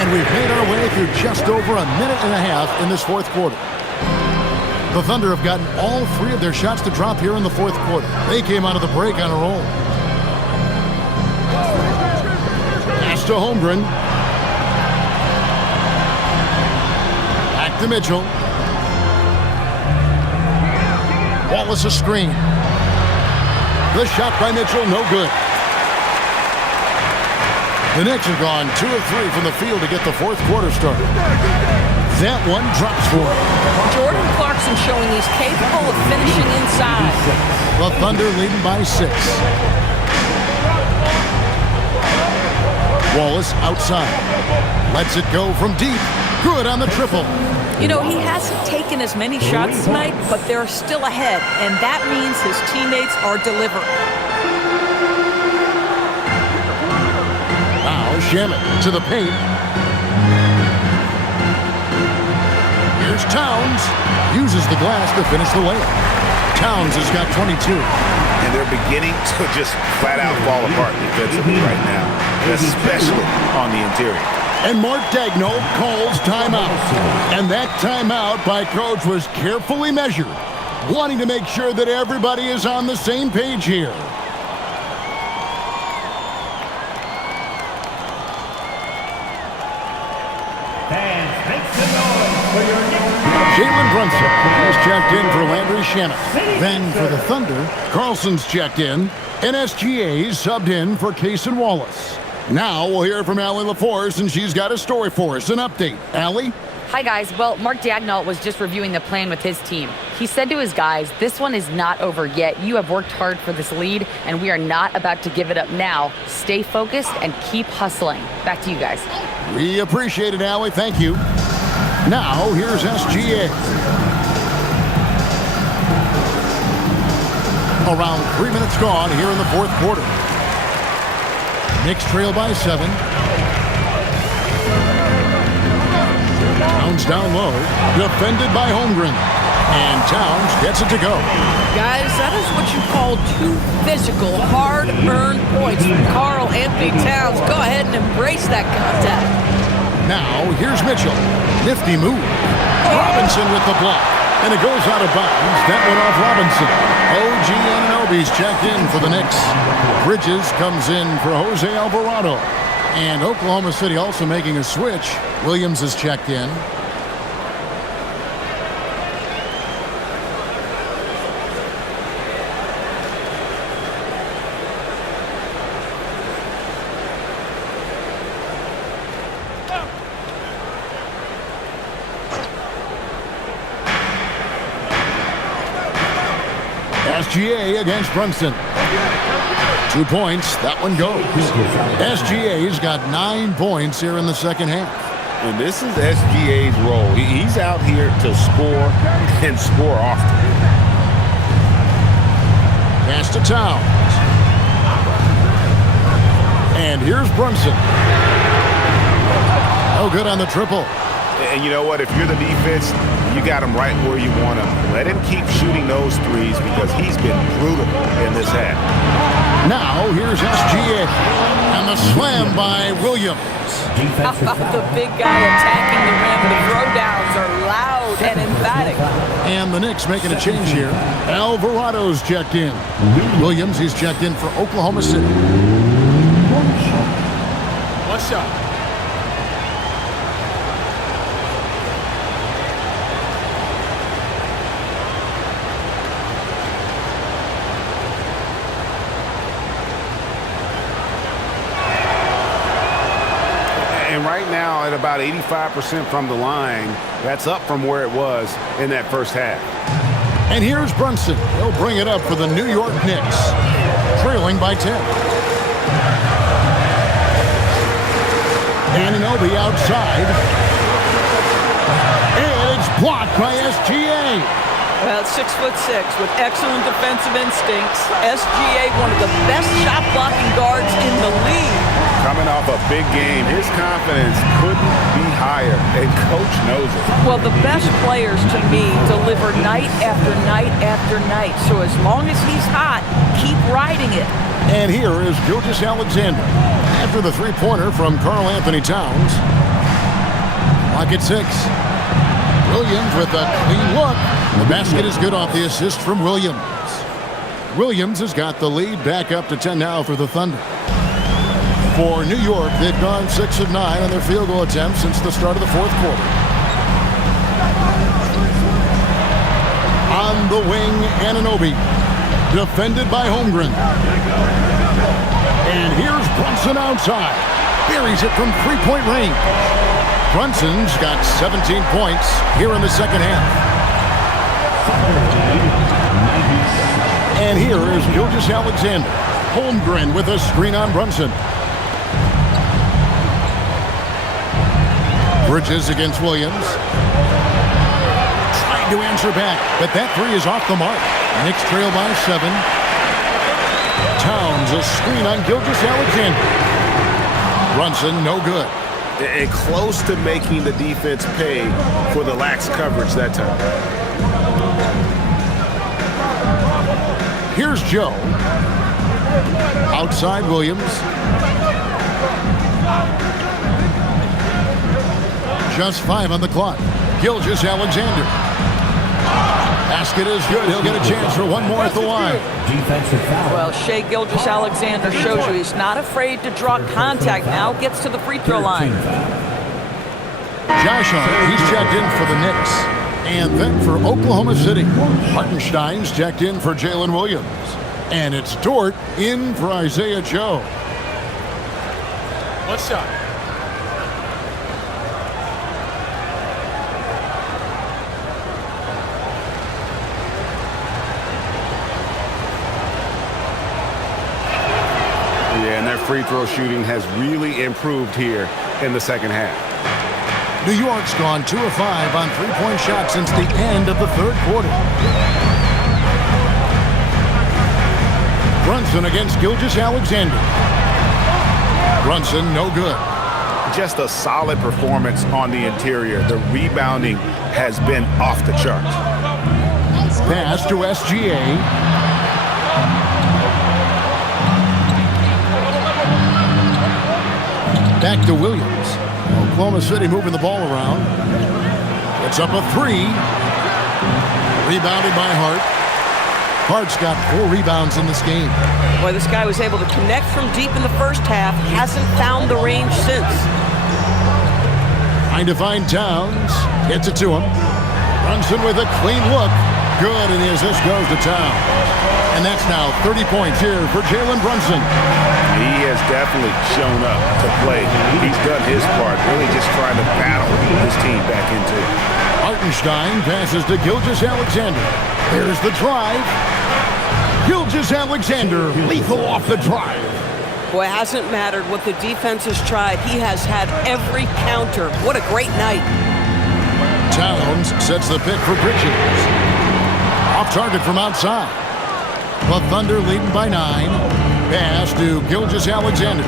And we've made our way through just over a minute and a half in this 4th quarter. The Thunder have gotten all 3 of their shots to drop here in the 4th quarter. They came out of the break on a roll. Pass to Holmgren. Back to Mitchell. Wallace a screen. The shot by Mitchell, no good. The Knicks have gone 2 of 3 from the field to get the 4th quarter started. That one drops for him. Jordan Clarkson showing he's capable of finishing inside. The Thunder leading by 6. Wallace outside. Lets it go from deep. Good on the triple. You know, he hasn't taken as many shots tonight, but they're still ahead, and that means his teammates are delivering. Now Shamet to the paint. Here's Towns. Uses the glass to finish the layup. Towns has got 22. And they're beginning to just flat out fall apart defensively right now, especially on the interior. And Mark Daigneault calls timeout. And that timeout by Coach was carefully measured, wanting to make sure that everybody is on the same page here. Jalen Brunson is checked in for Landry Shamet. Then for the Thunder, Carlson's checked in, and SGA subbed in for Cason Wallace. Now we'll hear from Allie LaForce, and she's got a story for us. An update. Allie? Hi, guys. Well, Mark Daigneault was just reviewing the plan with his team. He said to his guys, this one is not over yet. You have worked hard for this lead, and we are not about to give it up now. Stay focused and keep hustling. Back to you guys. We appreciate it, Allie. Thank you. Now, here's SGA. Around 3 minutes gone here in the 4th quarter. Knicks trail by 7. Towns down low, defended by Holmgren. And Towns gets it to go. Guys, that is what you call 2 physical, hard-earned points from Karl Anthony Towns. Go ahead and embrace that contact. Now, here's Mitchell. Nifty move. Robinson with the block. And it goes out of bounds. That one off Robinson. OG Anunoby's checked in for the Knicks. Bridges comes in for Jose Alvarado. And Oklahoma City also making a switch. Williams is checked in. SGA against Brunson. 2 points. That one goes. SGA's got 9 points here in the second half. And this is SGA's role. He's out here to score and score often. Pass to Towns. And here's Brunson. No good on the triple. And you know what? If you're the defense, you got him right where you want him. Let him keep shooting those threes because he's been brutal in this half. Now, here's SGA. And the slam by Williams. How about the big guy attacking the rim? The throwdowns are loud and emphatic. And the Knicks making a change here. Alvarado's checked in. Williams, he's checked in for Oklahoma City. One shot. And right now, at about 85% from the line, that's up from where it was in that first half. And here's Brunson. He'll bring it up for the New York Knicks, trailing by 10. Anunoby outside. And it's blocked by SGA. Well, 6'6" with excellent defensive instincts. SGA, one of the best shot blocking guards in the league. Coming off a big game, his confidence couldn't be higher, and Coach knows it. Well, the best players, to me, deliver night after night after night. So as long as he's hot, keep riding it. And here is Gilgeous-Alexander. After the three-pointer from Karl Anthony Towns. Clock at 6. Williams with a clean look. The basket is good off the assist from Williams. Williams has got the lead back up to 10 now for the Thunder. For New York, they've gone 6 of 9 on their field goal attempts since the start of the fourth quarter. On the wing, Anunoby, defended by Holmgren. And here's Brunson outside. Buries it from three-point range. Brunson's got 17 points here in the second half. And here is Gilgeous-Alexander. Holmgren with a screen on Brunson. Bridges against Williams. Trying to answer back, but that three is off the mark. Knicks trail by 7. Towns, a screen on Gilgeous-Alexander. Brunson, no good. And close to making the defense pay for the lax coverage that time. Here's Joe. Outside Williams. Just 5 on the clock. Gilgeous-Alexander. Basket is good. He'll get a chance for one more at the line. Well, Shai Gilgeous-Alexander shows you he's not afraid to draw contact now. Gets to the free throw line. Josh Hart, he's checked in for the Knicks. And then for Oklahoma City, Hartenstein's checked in for Jalen Williams. And it's Dort in for Isaiah Joe. One shot. Yeah, and their free throw shooting has really improved here in the second half. New York's gone 2 of 5 on three-point shots since the end of the third quarter. Brunson against Gilgeous-Alexander. Brunson, no good. Just a solid performance on the interior. The rebounding has been off the charts. Pass to SGA. Back to Williams. Oklahoma City moving the ball around. It's up a 3. Rebounded by Hart. Hart's got 4 rebounds in this game. Boy, this guy was able to connect from deep in the first half. Hasn't found the range since. Trying to find Towns. Gets it to him. Brunson with a clean look. Good, and the assist goes to Towns. And that's now 30 points here for Jalen Brunson. He has definitely shown up to play. He's done his part, really just trying to battle his team back into it. Hartenstein passes to Gilgeous-Alexander. There's the drive. Gilgeous-Alexander, lethal off the drive. Boy, it hasn't mattered what the defense has tried. He has had every counter. What a great night. Towns sets the pick for Bridges. Off target from outside. The Thunder leading by 9. Pass to Gilgeous-Alexander.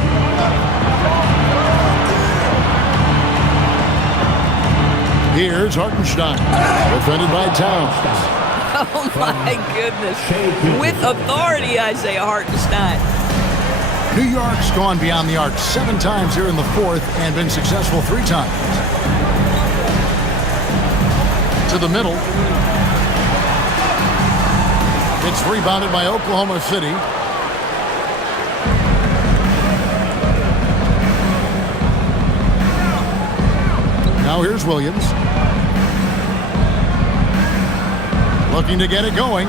Here's Hartenstein, defended by Towns. Oh, my goodness. With authority, I say Hartenstein. New York's gone beyond the arc 7 times here in the 4th and been successful 3 times. To the middle. It's rebounded by Oklahoma City. Now here's Williams. Looking to get it going.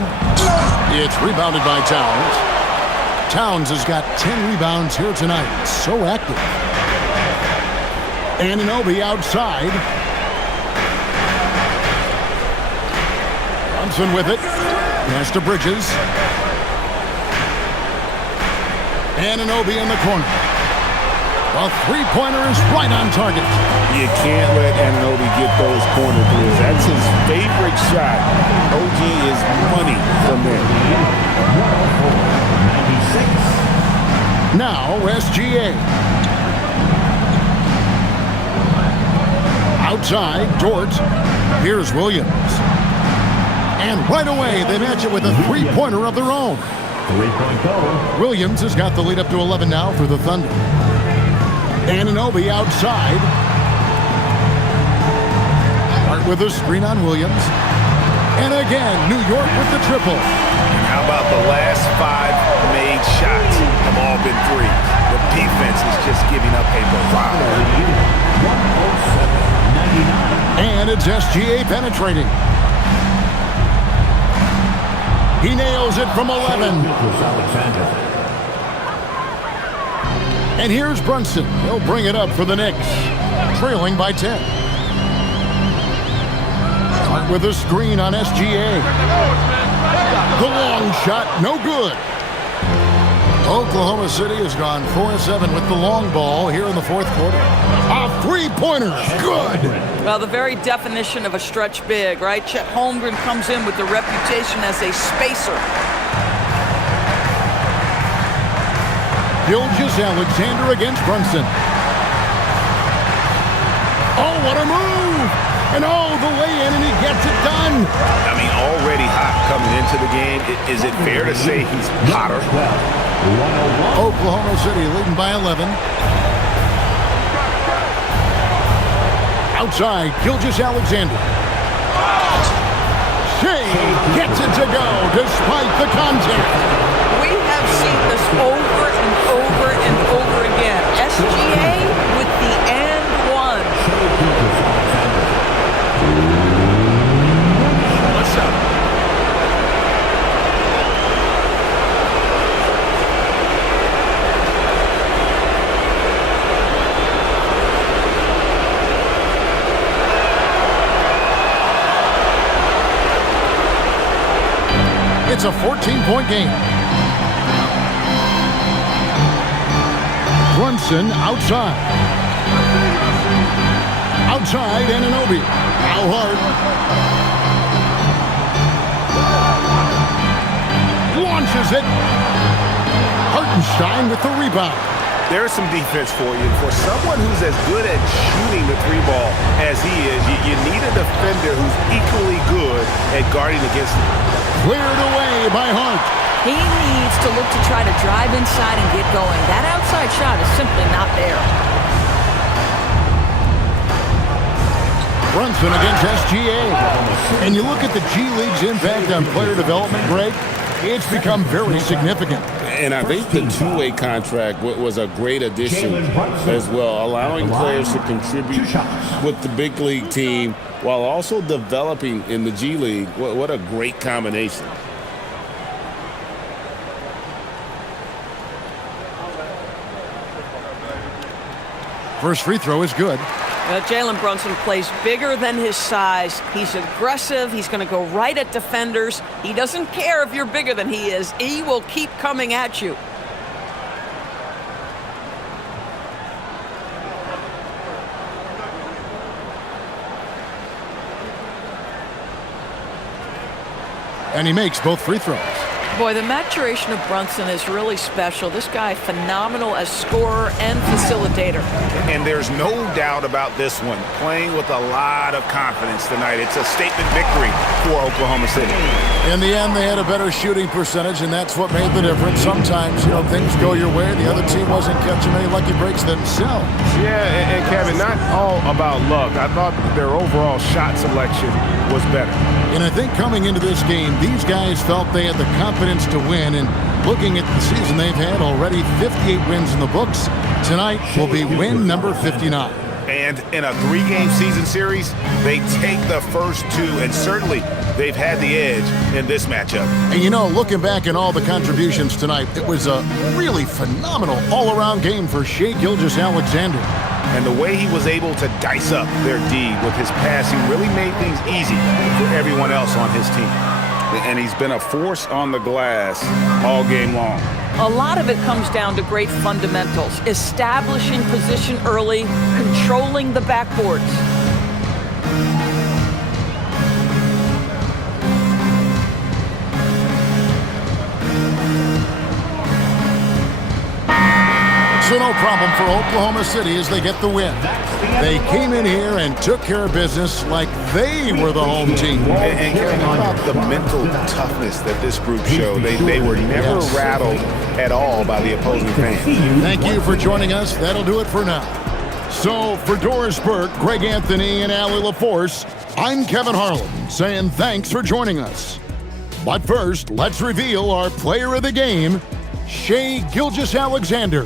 It's rebounded by Towns. Towns has got 10 rebounds here tonight. So active. Anunoby outside. Brunson with it. Pass to Bridges. Anunoby in the corner. A 3-pointer is right on target. You can't let Anunoby get those corner threes. That's his favorite shot. OG is money from there. Now SGA. Outside, Dort. Here's Williams. And right away, they match it with a 3-pointer of their own. 3-point goal. Williams has got the lead up to 11 now for the Thunder. Anunoby outside. Hart with a screen on Williams. And again, New York with the triple. How about the last 5 made shots have all been threes? The defense is just giving up a barrage. And it's SGA penetrating. He nails it from 11. And here's Brunson. He'll bring it up for the Knicks, trailing by 10. Hart with a screen on SGA. The long shot, no good. Oklahoma City has gone 4-7 with the long ball here in the 4th quarter. A 3-pointer, good. Well, the very definition of a stretch big, right? Chet Holmgren comes in with the reputation as a spacer. Gilgeous-Alexander against Brunson. Oh, what a move! And oh, the lay-in, and he gets it done. I mean, already hot coming into the game. Is it fair to say he's hotter? Oklahoma City leading by 11. Outside, Gilgeous-Alexander. Shea gets it to go despite the contact. We have seen this over and over and over again. SGA with the and one. What's up? It's a 14-point game. Brunson outside. Outside, Anunoby. Now Hart. Launches it. Hartenstein with the rebound. There's some defense for you. For someone who's as good at shooting the 3-ball as he is, you need a defender who's equally good at guarding against him. Cleared away by Hart. He needs to look to try to drive inside and get going. That outside shot is simply not there. Brunson against SGA. And you look at the G League's impact on player development, Greg, it's become very significant. And I think the two-way contract was a great addition as well, allowing players to contribute with the big league team while also developing in the G League. What a great combination. First free throw is good. Jalen Brunson plays bigger than his size. He's aggressive. He's going to go right at defenders. He doesn't care if you're bigger than he is. He will keep coming at you. And he makes both free throws. Boy, the maturation of Brunson is really special. This guy, phenomenal as scorer and facilitator. And there's no doubt about this one. Playing with a lot of confidence tonight. It's a statement victory for Oklahoma City. In the end, they had a better shooting percentage, and that's what made the difference. Sometimes, things go your way. The other team wasn't catching many lucky breaks themselves. Yeah, and Kevin, not all about luck. I thought their overall shot selection was better. And I think coming into this game, these guys felt they had the confidence to win. And looking at the season they've had already, 58 wins in the books. Tonight will be win number 59. And in a 3-game season series, they take the first 2, and certainly they've had the edge in this matchup. And looking back at all the contributions tonight, it was a really phenomenal all-around game for Shai Gilgeous-Alexander. And the way he was able to dice up their D with his passing really made things easy for everyone else on his team. And he's been a force on the glass all game long. A lot of it comes down to great fundamentals, establishing position early, controlling the backboards. So no problem for Oklahoma City as they get the win. They came in here and took care of business like they were the home team. And Kevin, how about the mental toughness that this group showed? They were never rattled at all by the opposing fans. Thank you for joining us. That'll do it for now. So for Doris Burke, Greg Anthony, and Allie LaForce, I'm Kevin Harlan saying thanks for joining us. But first, let's reveal our player of the game, Shai Gilgeous-Alexander.